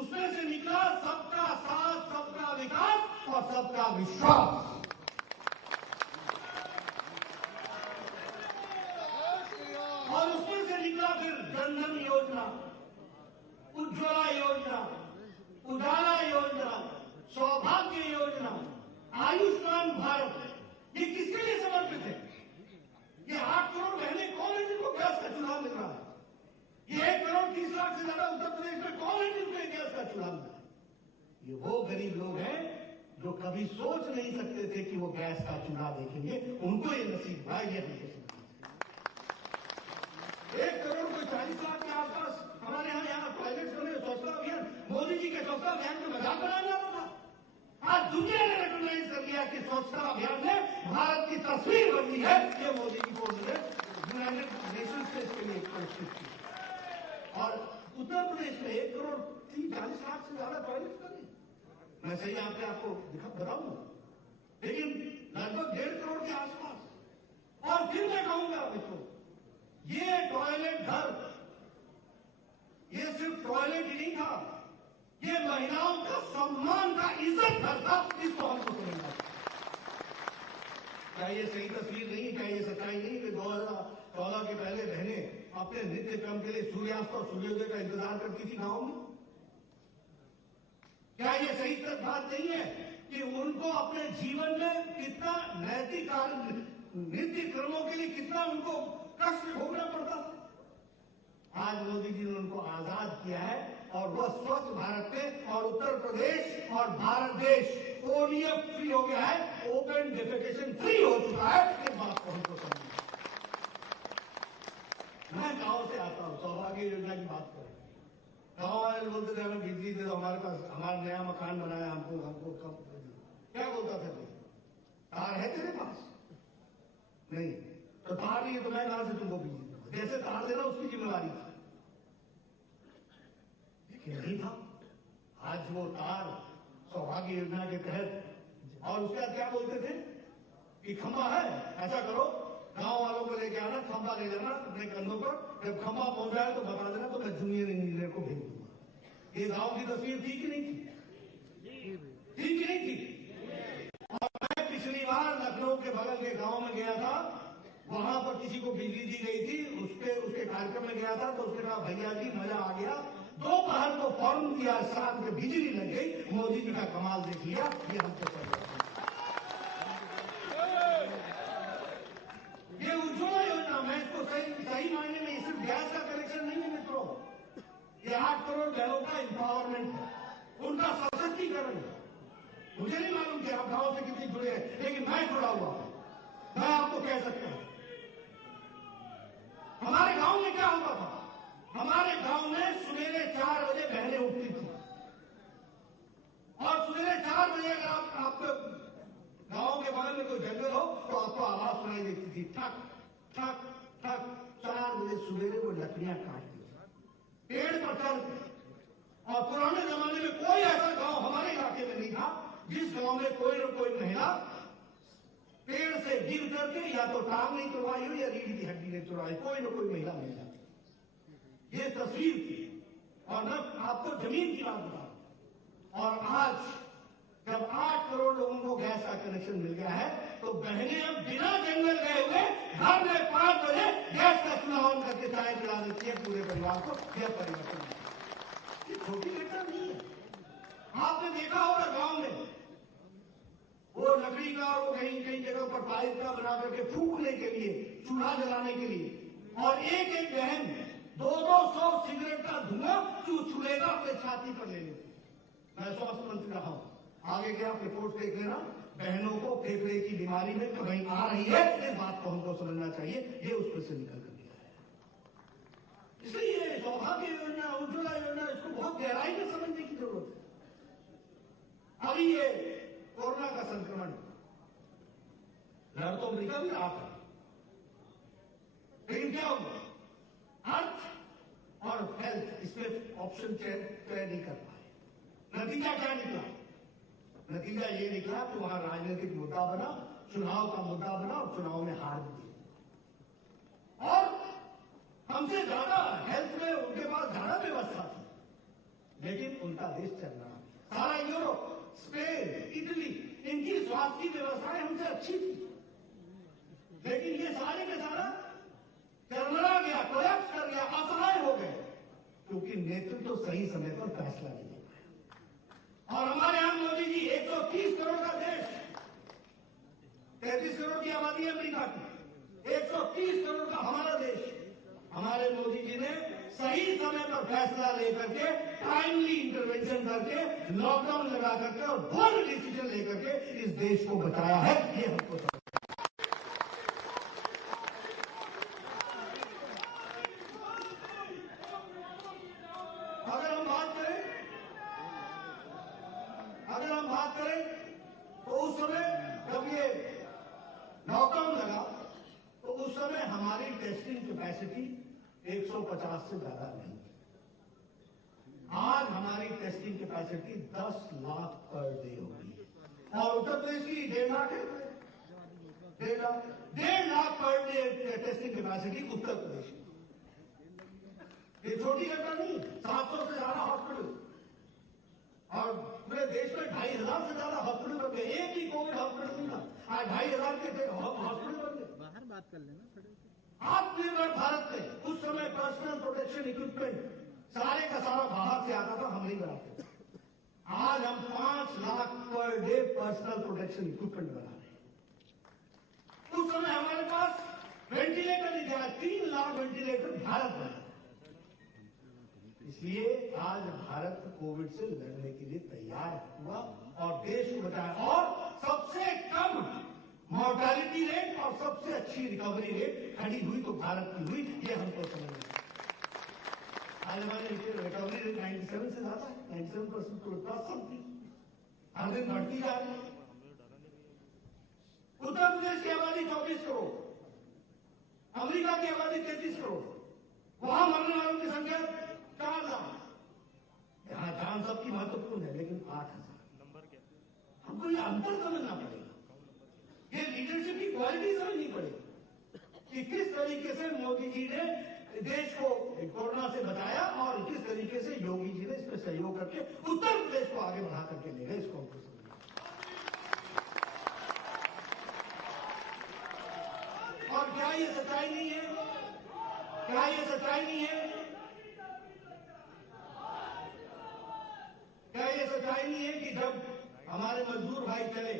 उसमें से निकला सबका साथ, सबका विकास और सबका विश्वास। और उसमें से निकला फिर जनधन योजना, उज्ज्वला योजना, उजाला योजना, सौभाग्य योजना, आयुष्मान भारत। ये किसके लिए समर्पित है? ये 8 करोड़ बहनें कौन है जिनको गैस का चूल्हा मिल रहा है? ये 1 करोड़ 30 लाख से ज्यादा उत्तर प्रदेश में कौन है जिनको गैस का चूल्हा मिल रहा है? ये वो गरीब लोग हैं जो कभी सोच नहीं सकते थे कि वो गैस का चूल्हा देखेंगे, उनको ये नसीब हुआ। ये हमको 1 करोड़ को 40 लाख के आसपास हमारे यहाँ टॉयलेट्स बने। स्वच्छता अभियान, मोदी जी के स्वच्छता अभियान को मजाक बनाया जा रहा था। आज दुनिया ने रिकॉग्नाइज कर लिया कि स्वच्छता अभियान में भारत की तस्वीर बदली है। ये मोदी जी को यूनाइटेड नेशंस के इसके लिए पुरस्कृत किया। और उत्तर प्रदेश में 1 करोड़ 40 लाख से ज्यादा टॉयलेट्स बने। मैं सही आपको बताऊंगा, लेकिन लगभग 1.5 करोड़ के आसपास। और फिर मैं कहूंगा मित्रों, ये टॉयलेट घर, ये सिर्फ टॉयलेट ही नहीं था, ये महिलाओं का सम्मान का इज्जत घर था। इसको हमको समझना। क्या ये सही तस्वीर नहीं? क्या ये सच्चाई नहीं कि 2014 के पहले बहनें अपने नित्य क्रम के लिए सूर्यास्त और सूर्योदय का इंतजार करती थी गांव में? क्या ये सही बात नहीं है कि उनको अपने जीवन में कितना नैतिक कार्य, नित्य कर्मों के लिए कितना उनको कष्ट भोगना पड़ता था? आज मोदी जी ने उनको आजाद किया है और वह स्वच्छ भारत में और उत्तर प्रदेश और भारत देश ओडीएफ फ्री हो गया है, ओपन डेफिकेशन फ्री हो चुका है। इस बात को हमको समझना। मैं गांव से आता हूं, सौभाग्य योजना की बात करें। गांव वाले बोलते थे हमें बिजली दे दो, हमारे पास हमारा नया मकान बनाया, हमको कब क्या बोलता था? तार है तेरे पास? नहीं तो तार नहीं है तो मैं कहां से तुमको बिजली दूंगा? जैसे तार देना उसकी जिम्मेवारी थी, लेकिन नहीं था। आज वो तार सौभाग्य योजना के तहत, और उसके बाद क्या बोलते थे कि खंबा है, ऐसा करो गांव वालों को लेके आना, खंबा ले जाना अपने कंधों पर, जब खंबा पहुंच जाए तो बता देना, तो मैं जूनियर इंजीनियर को भेज दूंगा। ये गांव की तस्वीर थी कि नहीं थी? थी कि नहीं थी? और मैं पिछली बार लखनऊ के बगल के गांव में गया था, वहां पर किसी को बिजली दी गई थी, उसके कार्यक्रम में गया था, तो उसने कहा भैया जी मजा आ गया, दोपहर को फॉर्म दिया, शाम को बिजली लग गई। मोदी जी का कमाल देख लिया। ये हमको चाहिए। ये उज्ज्वला योजना, मैं इसको सही मायने में सिर्फ गैस का कनेक्शन नहीं है मित्रों, ये 8 करोड़ बहनों का उनका एम्पावरमेंट है, उनका सशक्तिकरण है। मुझे नहीं मालूम कि आप गांव से कितने जुड़े हैं, लेकिन मैं जुड़ा हुआ हूं। मैं आपको कह सकता हूं, हमारे गांव में क्या होता था? हमारे गांव में सवेरे 4 बजे बहनें उठती थी और सवेरे 4 बजे अगर आपको गांव के बगल में कोई जंगल हो तो आपको आवाज सुनाई देती थी, ठक ठक ठक। 4 बजे सवेरे वो लकड़ियां काटती थी, पेड़ पर चढ़। और पुराने जमाने में कोई ऐसा गांव हमारे इलाके में नहीं था जिस गांव में कोई न कोई महिला पेड़ से गिर करके या तो टांग नहीं तोड़वाई हो या रीढ़ की हड्डी नहीं तोड़वाई, कोई न कोई महिला मिल जाती। ये तस्वीर थी। और न आपको जमीन की बात बता, और आज जब 8 करोड़ लोगों को गैस का कनेक्शन मिल गया है तो बहनें अब बिना जंगल गए हुए घर में 5 बजे गैस का चूल्हा ऑन करके चाय पिला देती है पूरे परिवार को। यह परिवर्तन है, ये छोटी घटना नहीं है। आपने देखा होगा गांव में वो लकड़ी का और वो कहीं कहीं जगह पर पाइप का बना करके फूकने के लिए, चूल्हा जलाने के लिए, और एक एक बहन 200 सिगरेट का धुआं चूल्हे का अपने छाती पर ले लेती। मैं स्वास्थ्य मंत्री रहा हूं, आगे के आप रिपोर्ट देख लेना। बहनों को फेफड़े की बीमारी में कहीं आ रही है, इस बात को हमको समझना चाहिए। ये उस पर से निकल कर गया है। इसलिए सौभाग्य योजना, उज्ज्वला योजना, इसको बहुत गहराई में समझने की जरूरत है। अभी ये कोरोना का संक्रमण लड़ तो अमेरिका भी रहा था, लेकिन क्या हुआ? अर्थ और हेल्थ इसमें ऑप्शन तय नहीं कर पाए। नतीजा क्या निकला? नतीजा ये निकला कि वहां राजनीतिक मुद्दा बना, चुनाव का मुद्दा बना और चुनाव में हार दी। और हमसे ज्यादा हेल्थ में उनके पास ज्यादा व्यवस्था थी, लेकिन उनका देश चल रहा। सारा यूरोप, स्पेन, इटली, इनकी स्वास्थ्य की व्यवस्थाएं हमसे अच्छी थी, लेकिन ये सारे के सारा चरमरा गया, कोलैप्स कर गया, असहाय हो गए, क्योंकि नेतृत्व तो सही समय पर फैसला नहीं ले पाया। और हमारे यहां मोदी जी 130 करोड़ का देश, 33 करोड़ की आबादी है अमेरिका की, 130 करोड़ का हमारा देश, हमारे मोदी जी ने सही समय पर फैसला लेकर के, टाइमली इंटरवेंशन करके, लॉकडाउन लगा करके और बोल्ड डिसीजन लेकर के इस देश को बचाया है। ये हमको समझ। अगर हम बात करें तो उस समय जब ये लॉकडाउन लगा तो उस समय हमारी टेस्टिंग कैपेसिटी 150 से ज्यादा नहीं। आज हमारी testing capacity 10 lakh per day होगी, और उत्तर प्रदेश की 1.5 लाख है। 1.5 lakh per day testing capacity Uttar Pradesh की। ये छोटी घटना नहीं। 700 से ज्यादा हॉस्पिटल, और पूरे देश में 2,500 से ज्यादा हॉस्पिटल बन गए। एक भी कोविड हॉस्पिटल नहीं था, आज 2,500 के हॉस्पिटल बन गए। बाहर बात कर लेना। आत्मनिर्भर भारत में उस समय पर्सनल प्रोटेक्शन इक्विपमेंट सारे का सारा बाहर से आता था, हम नहीं बनाते। आज हम 5 lakh per day personal protection equipment बना रहे हैं। उस समय हमारे पास वेंटिलेटर नहीं था, 3 लाख वेंटिलेटर भारत बना। इसलिए आज भारत कोविड से लड़ने के लिए तैयार हुआ और देश को बचाया। और सबसे कम मॉर्टेलिटी रेट और सबसे अच्छी रिकवरी रेट खड़ी हुई तो भारत की हुई। ये हमको समझना है। आज हमारे रिकवरी रेट 97 से ज्यादा है, 97% तो प्लस समथिंग, हर दिन बढ़ती जा रही है। उत्तर प्रदेश की आबादी 24 करोड़, अमेरिका की आबादी 33 करोड़, वहां मरने वालों की संख्या 4 लाख। यहां जान सबकी महत्वपूर्ण है, लेकिन 8,000। हमको ये अंतर समझना पड़ेगा, ये लीडरशिप की क्वालिटी समझनी पड़ेगी कि किस तरीके से मोदी जी ने देश को कोरोना से बचाया और किस तरीके से योगी जी ने इसमें सहयोग करके उत्तर प्रदेश को आगे बढ़ा करके ले गए। इसको हमको समझना। और क्या ये सच्चाई नहीं है? क्या ये सच्चाई नहीं है? क्या ये सच्चाई नहीं है कि जब हमारे मजदूर भाई चले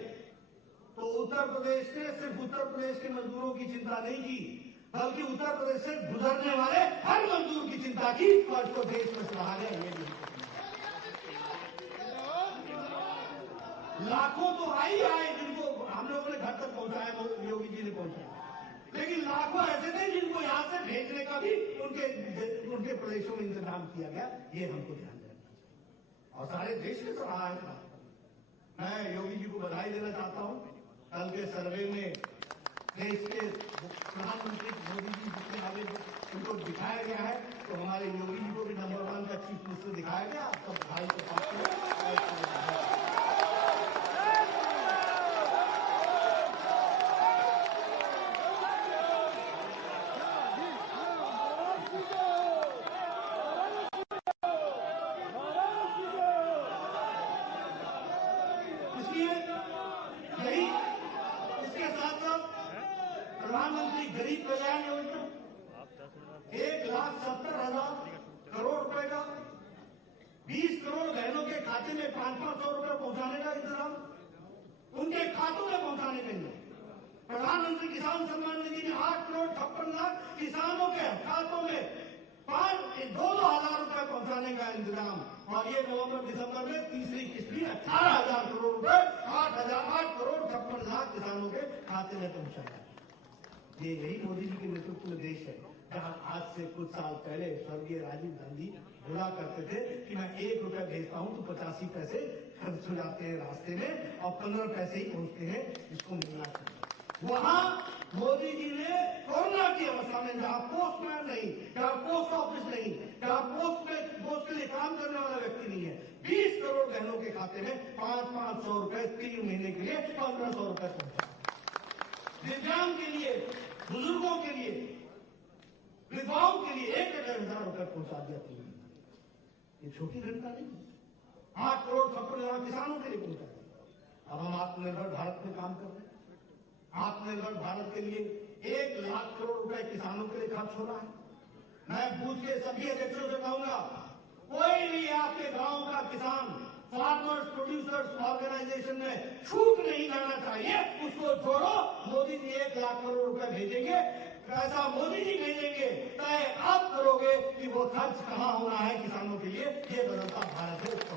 तो उत्तर प्रदेश ने सिर्फ उत्तर प्रदेश के मजदूरों की चिंता नहीं की, बल्कि उत्तर प्रदेश से गुजरने वाले हर मजदूर की चिंता की और इसको देश में सराहा गया। ये नहीं। लाखों तो आई आए जिनको हम लोगों ने घर तक पहुंचाया, योगी जी ने पहुंचाया, लेकिन लाखों ऐसे थे जिनको यहां से भेजने का भी उनके प्रदेशों में इंतजाम किया गया। ये हमको ध्यान रखना चाहिए और सारे देश में सराहा है। मैं योगी जी को बधाई देना चाहता हूं। कल के सर्वे में देश के प्रधानमंत्री मोदी जी जितने आगे उनको दिखाया गया है, तो हमारे योगी जी को भी नंबर 1 का चीफ मिनिस्टर दिखाया गया। आप सब भाई को पास प्रधानमंत्री गरीब कल्याण योजना 1,70,000 करोड़ रुपए का 20 करोड़ बहनों के खाते में 500 रुपए पहुंचाने का इंतजाम, उनके खातों में पहुंचाने के लिए प्रधानमंत्री किसान सम्मान निधि में 8 करोड़ 56 लाख किसानों के खातों में 2,000 रुपए पहुंचाने का इंतजाम। और ये नवंबर दिसंबर में तीसरी किस्त भी 18,000 करोड़ रुपए 8 करोड़ 56 लाख किसानों के खाते में पहुंचाया। ये यही मोदी जी के नेतृत्व में देश है, जहां आज से कुछ साल पहले स्वर्गीय राजीव गांधी बोला करते थे कि मैं 1 रुपया भेजता हूं तो 85 पैसे खर्च हो जाते हैं रास्ते में और 15 पैसे ही पहुंचते हैं जिसको मिलना चाहिए। वहां मोदी जी ने कोरोना की अवस्था में जहां पोस्टमैन नहीं, जहां पोस्ट ऑफिस नहीं, जहां पोस्ट के लिए काम करने वाला व्यक्ति नहीं है, 20 करोड़ बहनों के खाते में 500 रुपए 3 महीने के लिए 1,500 रुपए पहुंचा। दिव्यांग के लिए, बुजुर्गों के लिए, विधवाओं के लिए 1,000 रुपए पहुंचा दिया 3 महीने। ये छोटी घटना नहीं, 8 करोड़ 56 लाख किसानों के लिए पहुंचा दिया। अब हम आत्मनिर्भर भारत में काम कर रहे हैं। आत्मनिर्भर भारत के लिए 1 लाख करोड़ रुपए किसानों के लिए खर्च हो रहा है। मैं बूथ के सभी अध्यक्षों से कहूंगा, कोई भी आपके गांव का किसान फार्मर्स प्रोड्यूसर्स ऑर्गेनाइजेशन में छूट नहीं करना चाहिए, उसको जोड़ो। मोदी जी 1 लाख करोड़ रुपए भेजेंगे, पैसा मोदी जी भेजेंगे, तय आप करोगे कि वो खर्च कहां होना है किसानों के लिए। ये बदलता भारत है, उसको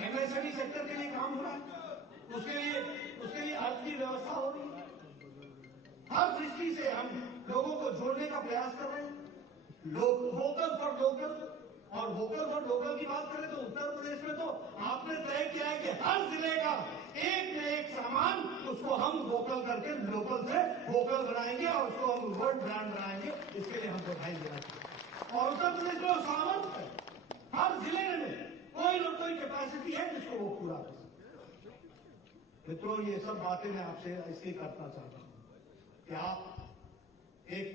एमएसएमई सेक्टर के लिए काम हो रहा है, उसके लिए अर्थ की व्यवस्था हो रही है। हर दृष्टि से हम लोगों को जोड़ने का प्रयास कर रहे हैं। वोकल फॉर लोकल, और वोकल फॉर लोकल की बात करें तो उत्तर प्रदेश में तो आपने तय किया है कि हर जिले का एक में एक सामान उसको हम वोकल करके लोकल से वोकल बनाएंगे और उसको हम वर्ल्ड ब्रांड बनाएंगे। इसके लिए हम बधाई देना चाहिए। और उत्तर प्रदेश में सामर्थ है, हर जिले में कोई न कोई कैपेसिटी है जिसको वो पूरा कर सकते। मित्रों, ये सब बातें मैं आपसे इसलिए करना चाहता हूं कि आप एक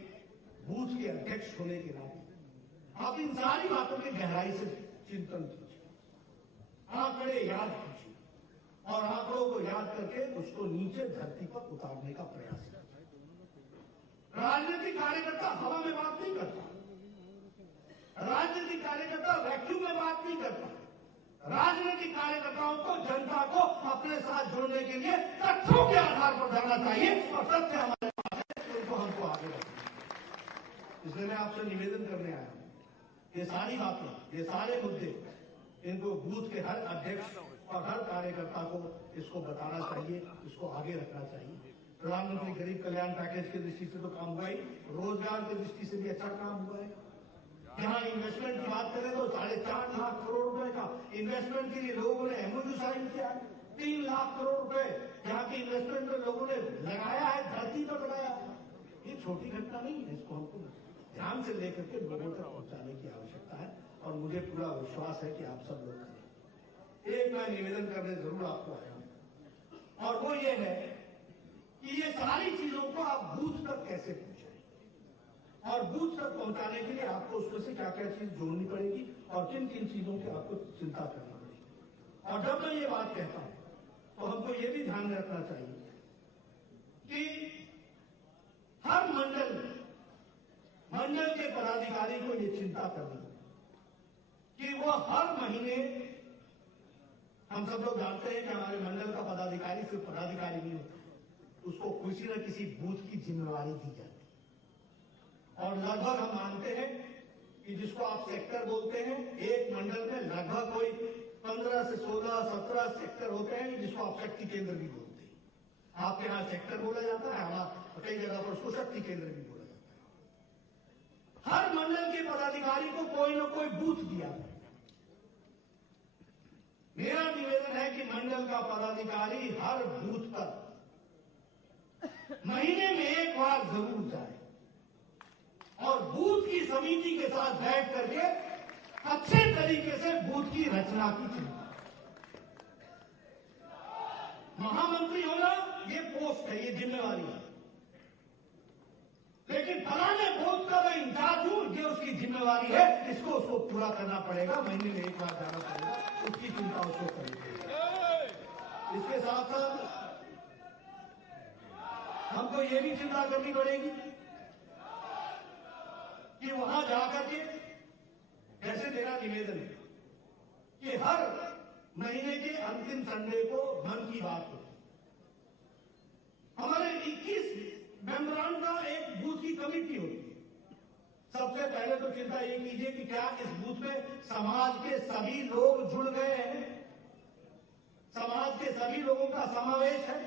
बूथ के अध्यक्ष होने के नाते आप इन सारी बातों की गहराई से चिंतन कीजिए, आंकड़े याद कीजिए और आंकड़ों को याद करके उसको नीचे धरती पर उतारने का प्रयास कीजिए। राजनीतिक कार्यकर्ता हवा में बात नहीं करता, राजनीतिक कार्यकर्ता वैक्यूम में बात नहीं करता। राजनीतिक कार्यकर्ताओं को, जनता को अपने साथ जोड़ने के लिए तथ्यों के आधार पर जाना चाहिए और तथ्य हमारे पास है, उनको हमको आगे रखना। इसलिए मैं आपसे निवेदन करने आया हूं, ये सारी बातें, ये सारे मुद्दे, इनको बूथ के हर अध्यक्ष और हर कार्यकर्ता को इसको बताना चाहिए, इसको आगे रखना चाहिए। प्रधानमंत्री गरीब कल्याण पैकेज की दृष्टि से तो काम हुआ ही, रोजगार की दृष्टि से भी अच्छा काम हुआ है। यहाँ इन्वेस्टमेंट की बात करें तो 4.5 लाख करोड़ रुपए का इन्वेस्टमेंट के लिए लोगों ने एमओयू साइन किया है। 3 लाख करोड़ रुपए यहाँ की इन्वेस्टमेंट में लोगों ने लगाया है, धरती पर लगाया है। ये छोटी घटना नहीं है, इसको हमको ध्यान से लेकर के लोगों तक पहुंचाने की आवश्यकता है और मुझे पूरा विश्वास है कि आप सब लोग करेंगे। एक मैं निवेदन करने जरूर आपको आया हूं और वो ये है कि ये सारी चीजों को आप बूथ तक कैसे पहुंचाएं और बूथ तक पहुंचाने के लिए आपको उसमें से क्या क्या चीज जोड़नी पड़ेगी और किन किन चीजों की आपको चिंता करनी पड़ेगी। और जब मैं ये बात कहता हूं तो हमको ये भी ध्यान में रखना चाहिए कि हर मंडल के पदाधिकारी को ये चिंता करनी कि वो हर महीने, हम सब लोग जानते हैं कि हमारे मंडल का पदाधिकारी सिर्फ पदाधिकारी नहीं होता, उसको किसी न किसी बूथ की जिम्मेवारी दी जाती है। और लगभग हम मानते हैं कि जिसको आप सेक्टर बोलते हैं, एक मंडल में लगभग कोई 15 से 16, 17 सेक्टर होते हैं, जिसको आप शक्ति केंद्र भी बोलते हैं। आपके यहाँ सेक्टर बोला जाता है, हमारा कई जगह पर उसको शक्ति केंद्र भी बोला जाता है। हर मंडल के पदाधिकारी को कोई न कोई बूथ दिया है। मेरा निवेदन है कि मंडल का पदाधिकारी हर बूथ पर महीने में एक बार जरूर जाए और बूथ की समिति के साथ बैठ करके अच्छे तरीके से बूथ की रचना की चिंता। महामंत्री होना ये पोस्ट है, ये जिम्मेवारी है, लेकिन फलाने बूथ का मैं इंचार्ज हूं, ये उसकी जिम्मेवारी है, इसको उसको पूरा करना पड़ेगा, महीने में एक बार जाना पड़ेगा, उसकी चिंता उसको करनी पड़ेगी। इसके साथ साथ हमको ये भी चिंता करनी पड़ेगी कि वहां जाकर के, जैसे मेरा निवेदन है कि हर महीने के अंतिम संडे को मन की बात हो। हमारे 21 मेंबरान का एक बूथ की कमेटी होती है। सबसे पहले तो चिंता ये कीजिए कि क्या इस बूथ में समाज के सभी लोग जुड़ गए हैं, समाज के सभी लोगों का समावेश है।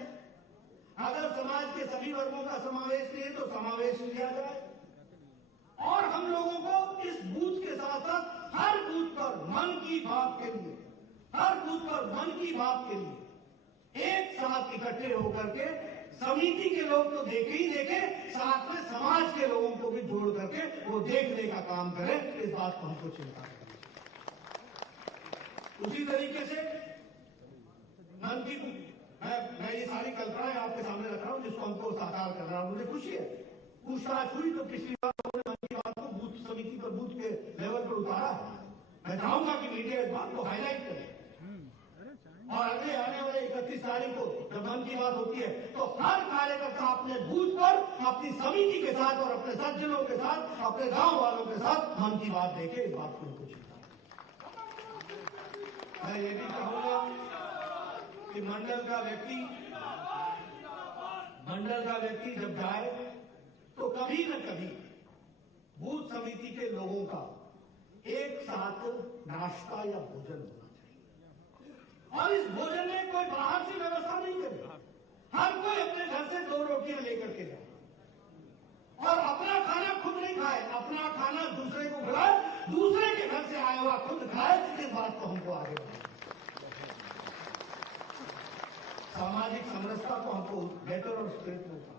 अगर समाज के सभी वर्गों का समावेश नहीं है तो समावेश किया जाए और हम लोगों को इस बूथ के साथ साथ हर बूथ पर मन की बात के लिए, हर बूथ पर मन की बात के लिए एक साथ इकट्ठे होकर के समिति के लोग तो देखे ही देखे, साथ में समाज के लोगों को भी जोड़ करके वो देखने का काम करें। इस बात को हमको चिंता है। उसी तरीके से मन की मैं ये सारी कल्पनाएं आपके सामने रख रहा हूं, जिसको हमको साकार कर रहा हूं। मुझे खुशी है, पूछताछ हुई तो पिछली बार उन्होंने मन की बात को बूथ समिति पर, बूथ के लेवल पर उतारा है। मैं चाहूंगा कि मीडिया इस बात को हाईलाइट करे और अगले आने वाले 31 तारीख को जब मन की बात होती है तो हर कार्यकर्ता अपने बूथ पर अपनी समिति के साथ और अपने सज्जनों के साथ, अपने गांव वालों के साथ मन की बात देखे। इस बात को उनको चिंता। मैं ये भी चाहूंगा कि मंडल का व्यक्ति जब जाए तो कभी न कभी बूथ समिति के लोगों का एक साथ नाश्ता या भोजन होना चाहिए और इस भोजन में कोई बाहर से व्यवस्था नहीं करे। हर कोई अपने घर से 2 रोटियां लेकर के जाए और अपना खाना खुद नहीं खाए, अपना खाना दूसरे को खिलाए, दूसरे के घर से आया हुआ खुद खाए। इस बात को हमको आगे बढ़ाना, सामाजिक समरसता को हमको बेहतर और स्पिरिट में उठाना।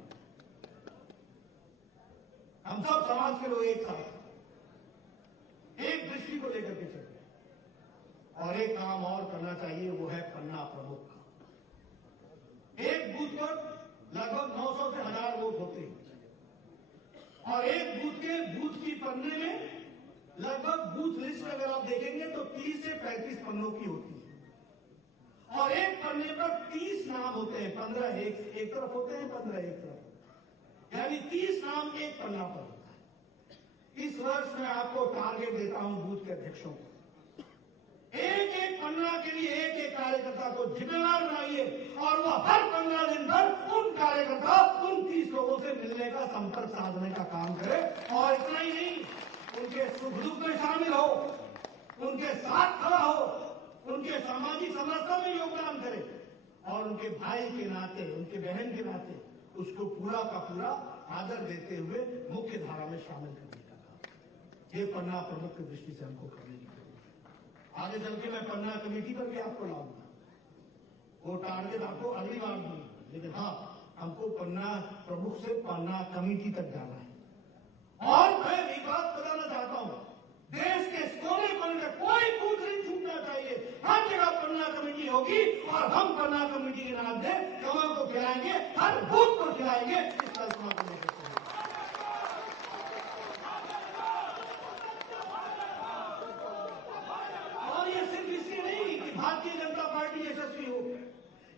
हम सब समाज के लोग एक साथ एक दृष्टि को लेकर के चलते और एक काम और करना चाहिए, वो है पन्ना प्रमुख का। एक बूथ पर लगभग 900 से 1000 वोट होते हैं और एक बूथ की पन्ने में लगभग बूथ लिस्ट अगर आप देखेंगे तो 30 से 35 पन्नों की होती है और एक पन्ने पर 30 नाम होते हैं। 15 एक तरफ होते हैं, 15 एक तरफ, यानी 30 नाम एक पन्ना पर होता है। इस वर्ष मैं आपको टारगेट देता हूं बूथ के अध्यक्षों को, एक एक पन्ना के लिए एक एक कार्यकर्ता को जिम्मेदार बनाइए और वह हर 15 दिन पर उन कार्यकर्ता, उन 30 लोगों से मिलने का, संपर्क साधने का काम करे। और इतना ही नहीं, उनके सुख दुख में शामिल हो, उनके साथ खड़ा हो, उनके सामाजिक समरसता में योगदान करे और उनके भाई के नाते, उनके बहन के नाते उसको पूरा का पूरा आदर देते हुए मुख्य धारा में शामिल करने का काम, ये पन्ना प्रमुख की दृष्टि से हमको करने की जरूरत है। आगे चल के मैं पन्ना कमेटी पर भी आपको लाऊंगा, वो टारगेट आपको अगली बार दूंगा, लेकिन हाँ, हमको पन्ना प्रमुख से पन्ना कमेटी तक जाना है। और मैं एक बात बताना चाहता हूं, देश के कोने कोने में कोई बूथ नहीं छूटना चाहिए, हर जगह पन्ना कमेटी होगी और हम पन्ना कमेटी के नाम से कमर को खिलाएंगे, हर बूथ को खिलाएंगे। इस कल्पना को लेकर और ये सिर्फ इसलिए नहीं कि भारतीय जनता पार्टी यशस्वी हो,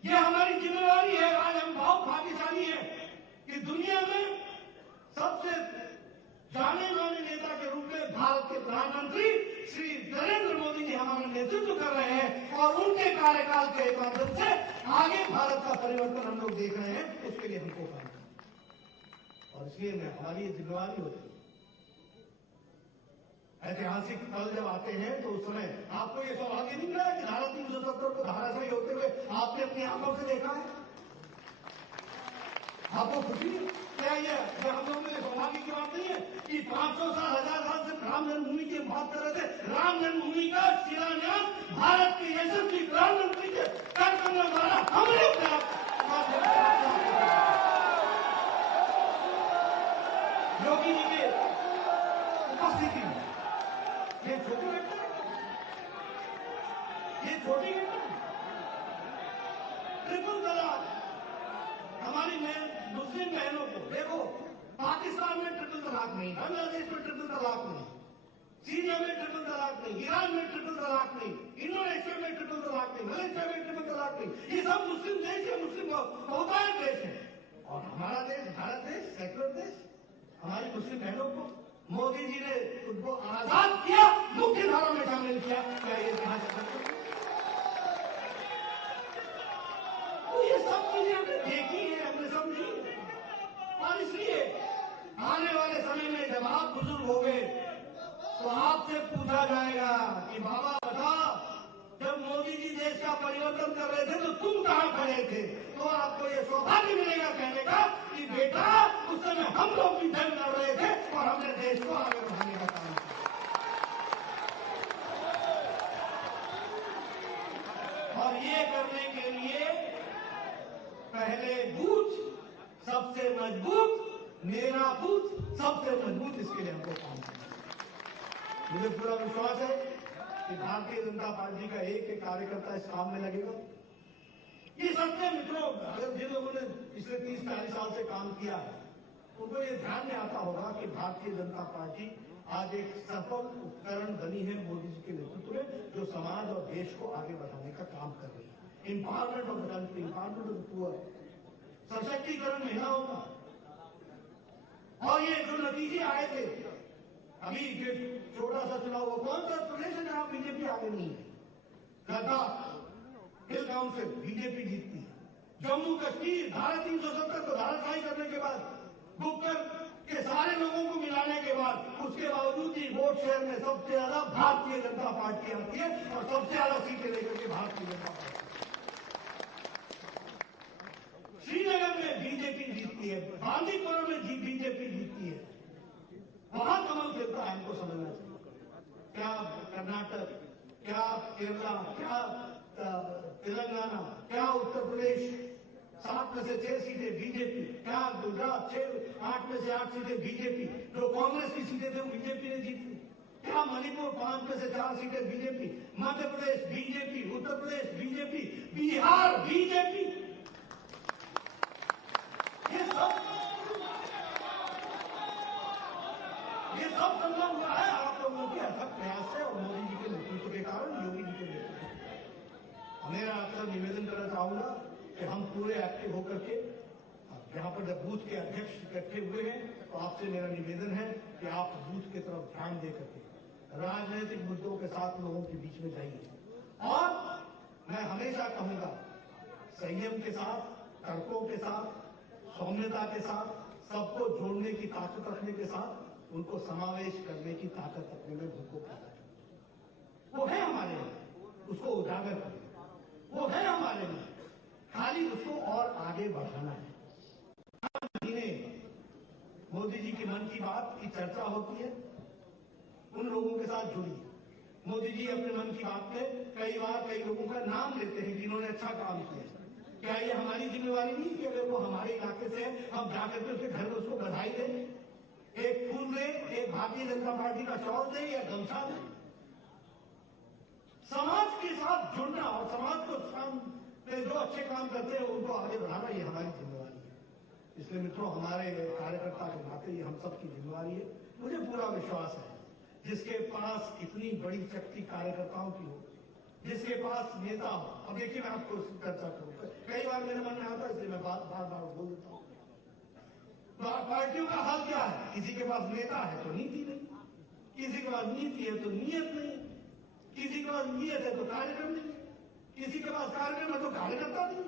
ये हमारी जिम्मेवारी है। आज हम बहुत भाग्यशाली हैं कि दुनिया में सबसे जाने माने नेता के रूप में भारत के प्रधानमंत्री श्री नरेंद्र मोदी जी हमारा नेतृत्व कर रहे हैं और उनके कार्यकाल के माध्यम से आगे भारत का परिवर्तन हम लोग देख रहे हैं। उसके लिए हमको काम करना और इसलिए हमारी जिम्मेवारी होती है। ऐतिहासिक पल जब आते हैं तो उस समय आपको ये सौभाग्य नहीं मिला कि धारा 370 को धाराशाही होते हुए आपने अपनी आंखों से देखा है? आपको खुशी है? क्या ये हम लोगों के लिए सौभाग्य की बात नहीं है कि 500 साल 1000 साल से राम जन्मभूमि की बात कर रहे थे? राम जन्मभूमि का शिलान्यास भारत के यशस्वी प्रधानमंत्री के कार्यक्रम द्वारा हमने अपने योगी जी के उपस्थिति में ये छोटी घटना है, ये छोटी घटना है। ट्रिपल तलाक हमारी मुस्लिम बहनों को देखो, पाकिस्तान में ट्रिपल तलाक नहीं, बांग्लादेश में ट्रिपल तलाक नहीं, सीरिया में ट्रिपल तलाक नहीं, ईरान में ट्रिपल तलाक नहीं, इंडोनेशिया में ट्रिपल तलाक नहीं, मलेशिया में ट्रिपल तलाक नहीं। ये सब मुस्लिम देश है, मुस्लिम बहुतायत देश है। और हमारा देश, भारत देश, सेक्युलर देश, हमारी मुस्लिम बहनों को मोदी जी ने उनको आजाद किया, मुख्य धारा में शामिल किया। क्या ये तो ये सब चीजें हमने देखी है, हमने समझी। और इसलिए आने वाले समय में जब आप बुजुर्ग हो गए तो आपसे पूछा जाएगा कि बाबा बता, जब मोदी जी देश का परिवर्तन कर रहे थे तो तुम कहां खड़े थे? तो आपको ये सौभाग्य मिलेगा कहने का कि बेटा उस समय हम लोग भी जंग कर रहे थे और हमने देश को आगे बढ़ाने का काम किया। और ये करने के लिए पहले बूथ सबसे मजबूत, मेरा बूथ सबसे मजबूत, इसके लिए हमको काम करना। मुझे पूरा विश्वास है कि भारतीय जनता पार्टी का एक एक कार्यकर्ता इस काम में लगेगा। ये सत्य मित्रों, अगर जिन लोगों ने पिछले 30-40 साल से काम किया है उनको ये ध्यान में आता होगा कि भारतीय जनता पार्टी आज एक सफल उपकरण बनी है मोदी जी के नेतृत्व में, जो समाज और देश को आगे बढ़ाने का काम कर रही है। Empowerment of the country, empowerment of the poor, सशक्तिकरण महिलाओं का। और ये जो नतीजे आए थे अभी, जो छोटा सा चुनाव हुआ, कौन सा प्रदेश है जहां बीजेपी आगे नहीं है? लद्दाख हिल काउंसिल बीजेपी जीतती है। जम्मू कश्मीर धारा 370 को धाराशाही करने के बाद, बुकर के सारे लोगों को मिलाने के बाद, उसके बावजूद भी वोट शेयर में सबसे ज्यादा भारतीय जनता पार्टी आती है और सबसे ज्यादा सीटें लेकर के भारतीय जनता पार्टी। श्रीनगर में बीजेपी जीतती है, बांदीपुर में बीजेपी जीतती है। वहां कमल खिलता है, हमको समझना चाहिए। क्या कर्नाटक, क्या केरला, क्या तेलंगाना, क्या उत्तर प्रदेश, 7 में से 6 सीटें बीजेपी, क्या गुजरात 8 में से 8 सीटें बीजेपी, जो कांग्रेस की सीटें थे वो बीजेपी ने जीती। क्या मणिपुर 5 में से 4 सीटें BJP, Madhya Pradesh BJP, Uttar Pradesh BJP, Bihar BJP. ये सब संभव हुआ है आप लोगों के अथक प्रयास से और मोदी जी के नेतृत्व के कारण, योगी जी के नेतृत्व। मेरा आपसे निवेदन करना चाहूंगा कि हम पूरे एक्टिव होकर के, यहाँ पर जब बूथ के अध्यक्ष इकट्ठे हुए हैं तो आपसे मेरा निवेदन है कि आप बूथ की तरफ ध्यान दे करके राजनीतिक मुद्दों के साथ लोगों के बीच में जाइए। और मैं हमेशा कहूंगा, संयम के साथ, तर्कों के साथ, सौम्यता के साथ, सबको जोड़ने की ताकत रखने के साथ, उनको समावेश करने की ताकत रखने में उनको पैदा वो है हमारे में, उसको उजागर करना वो है हमारे में, खाली उसको और आगे बढ़ाना है। हर महीने मोदी जी की मन की बात की चर्चा होती है, उन लोगों के साथ जुड़िए। मोदी जी अपने मन की बात में कई बार कई लोगों का नाम लेते हैं जिन्होंने अच्छा काम किया। क्या ये हमारी जिम्मेवारी नहीं कि अगर वो हमारे इलाके से हम जाकर के उसके घर में उसको बधाई दें, एक फूल दें, एक भारतीय जनता पार्टी का शॉल दें या गमछा दें? समाज के साथ जुड़ना और समाज को जो अच्छे काम करते हैं उनको आगे बढ़ाना, ये हमारी जिम्मेवारी है। इसलिए मित्रों, हमारे कार्यकर्ता के नाते ये हम सबकी जिम्मेवारी है। मुझे पूरा विश्वास है, जिसके पास इतनी बड़ी शक्ति कार्यकर्ताओं की हो, जिसके पास नेता हो। अब देखिए, मैं आपको चर्चा करूं, कई बार मेरे मन में आता है, इसलिए मैं बार बार बोल देता हूं। पार्टियों का हाल क्या है? किसी के पास नेता है तो नीति नहीं, किसी के पास नीति है तो नियत नहीं, किसी के पास नियत है तो कार्यक्रम नहीं, किसी के पास कार्यक्रम है तो कार्यकर्ता नहीं।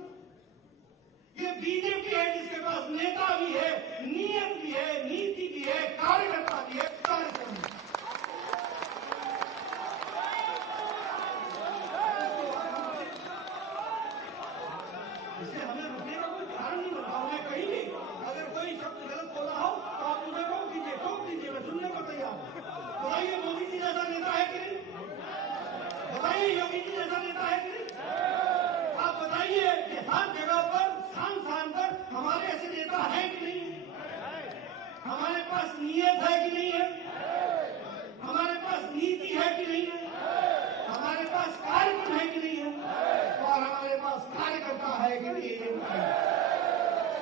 ये बीजेपी है जिसके पास नेता भी है, नियत भी है, नीति भी है, कार्यकर्ता भी है, कार्यक्रम भी है। पास नीयत है कि नहीं है? हमारे पास नीति है कि नहीं है? हमारे पास कार्यक्रम है कि नहीं है? और हमारे पास कार्यकर्ता है कि नहीं है?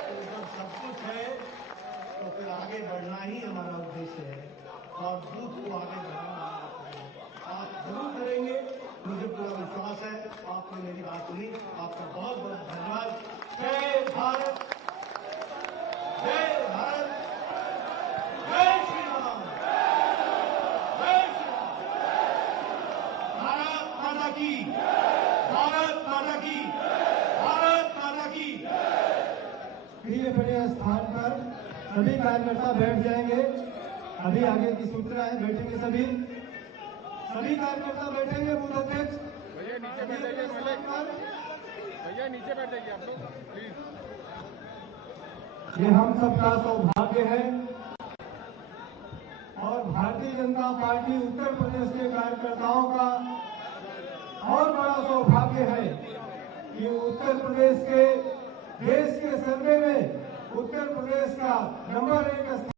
तो जब सब कुछ है तो फिर आगे बढ़ना ही हमारा उद्देश्य है और बूथ को आगे बढ़ाना आप जरूर करेंगे, मुझे पूरा विश्वास है। आपने मेरी बात सुनी, आपका बहुत बहुत धन्यवाद। जय भारत, जय भारत, जय श्री राम, जय श्री राम। भारत माता की, भारत माता की, भारत माता की। प्रिय बड़े स्थान पर सभी कार्यकर्ता बैठ जाएंगे। अभी आगे की सूचना है, बैठेंगे सभी कार्यकर्ता बैठेंगे। बूथ अध्यक्ष भैया नीचे बैठ जाइए, भैया नीचे बैठ जाइए आप लोग प्लीज। ये हम सबका सौभाग्य है और भारतीय जनता पार्टी उत्तर प्रदेश के कार्यकर्ताओं का और बड़ा सौभाग्य है कि उत्तर प्रदेश के देश के सर्वे में उत्तर प्रदेश का नंबर 1 स्थान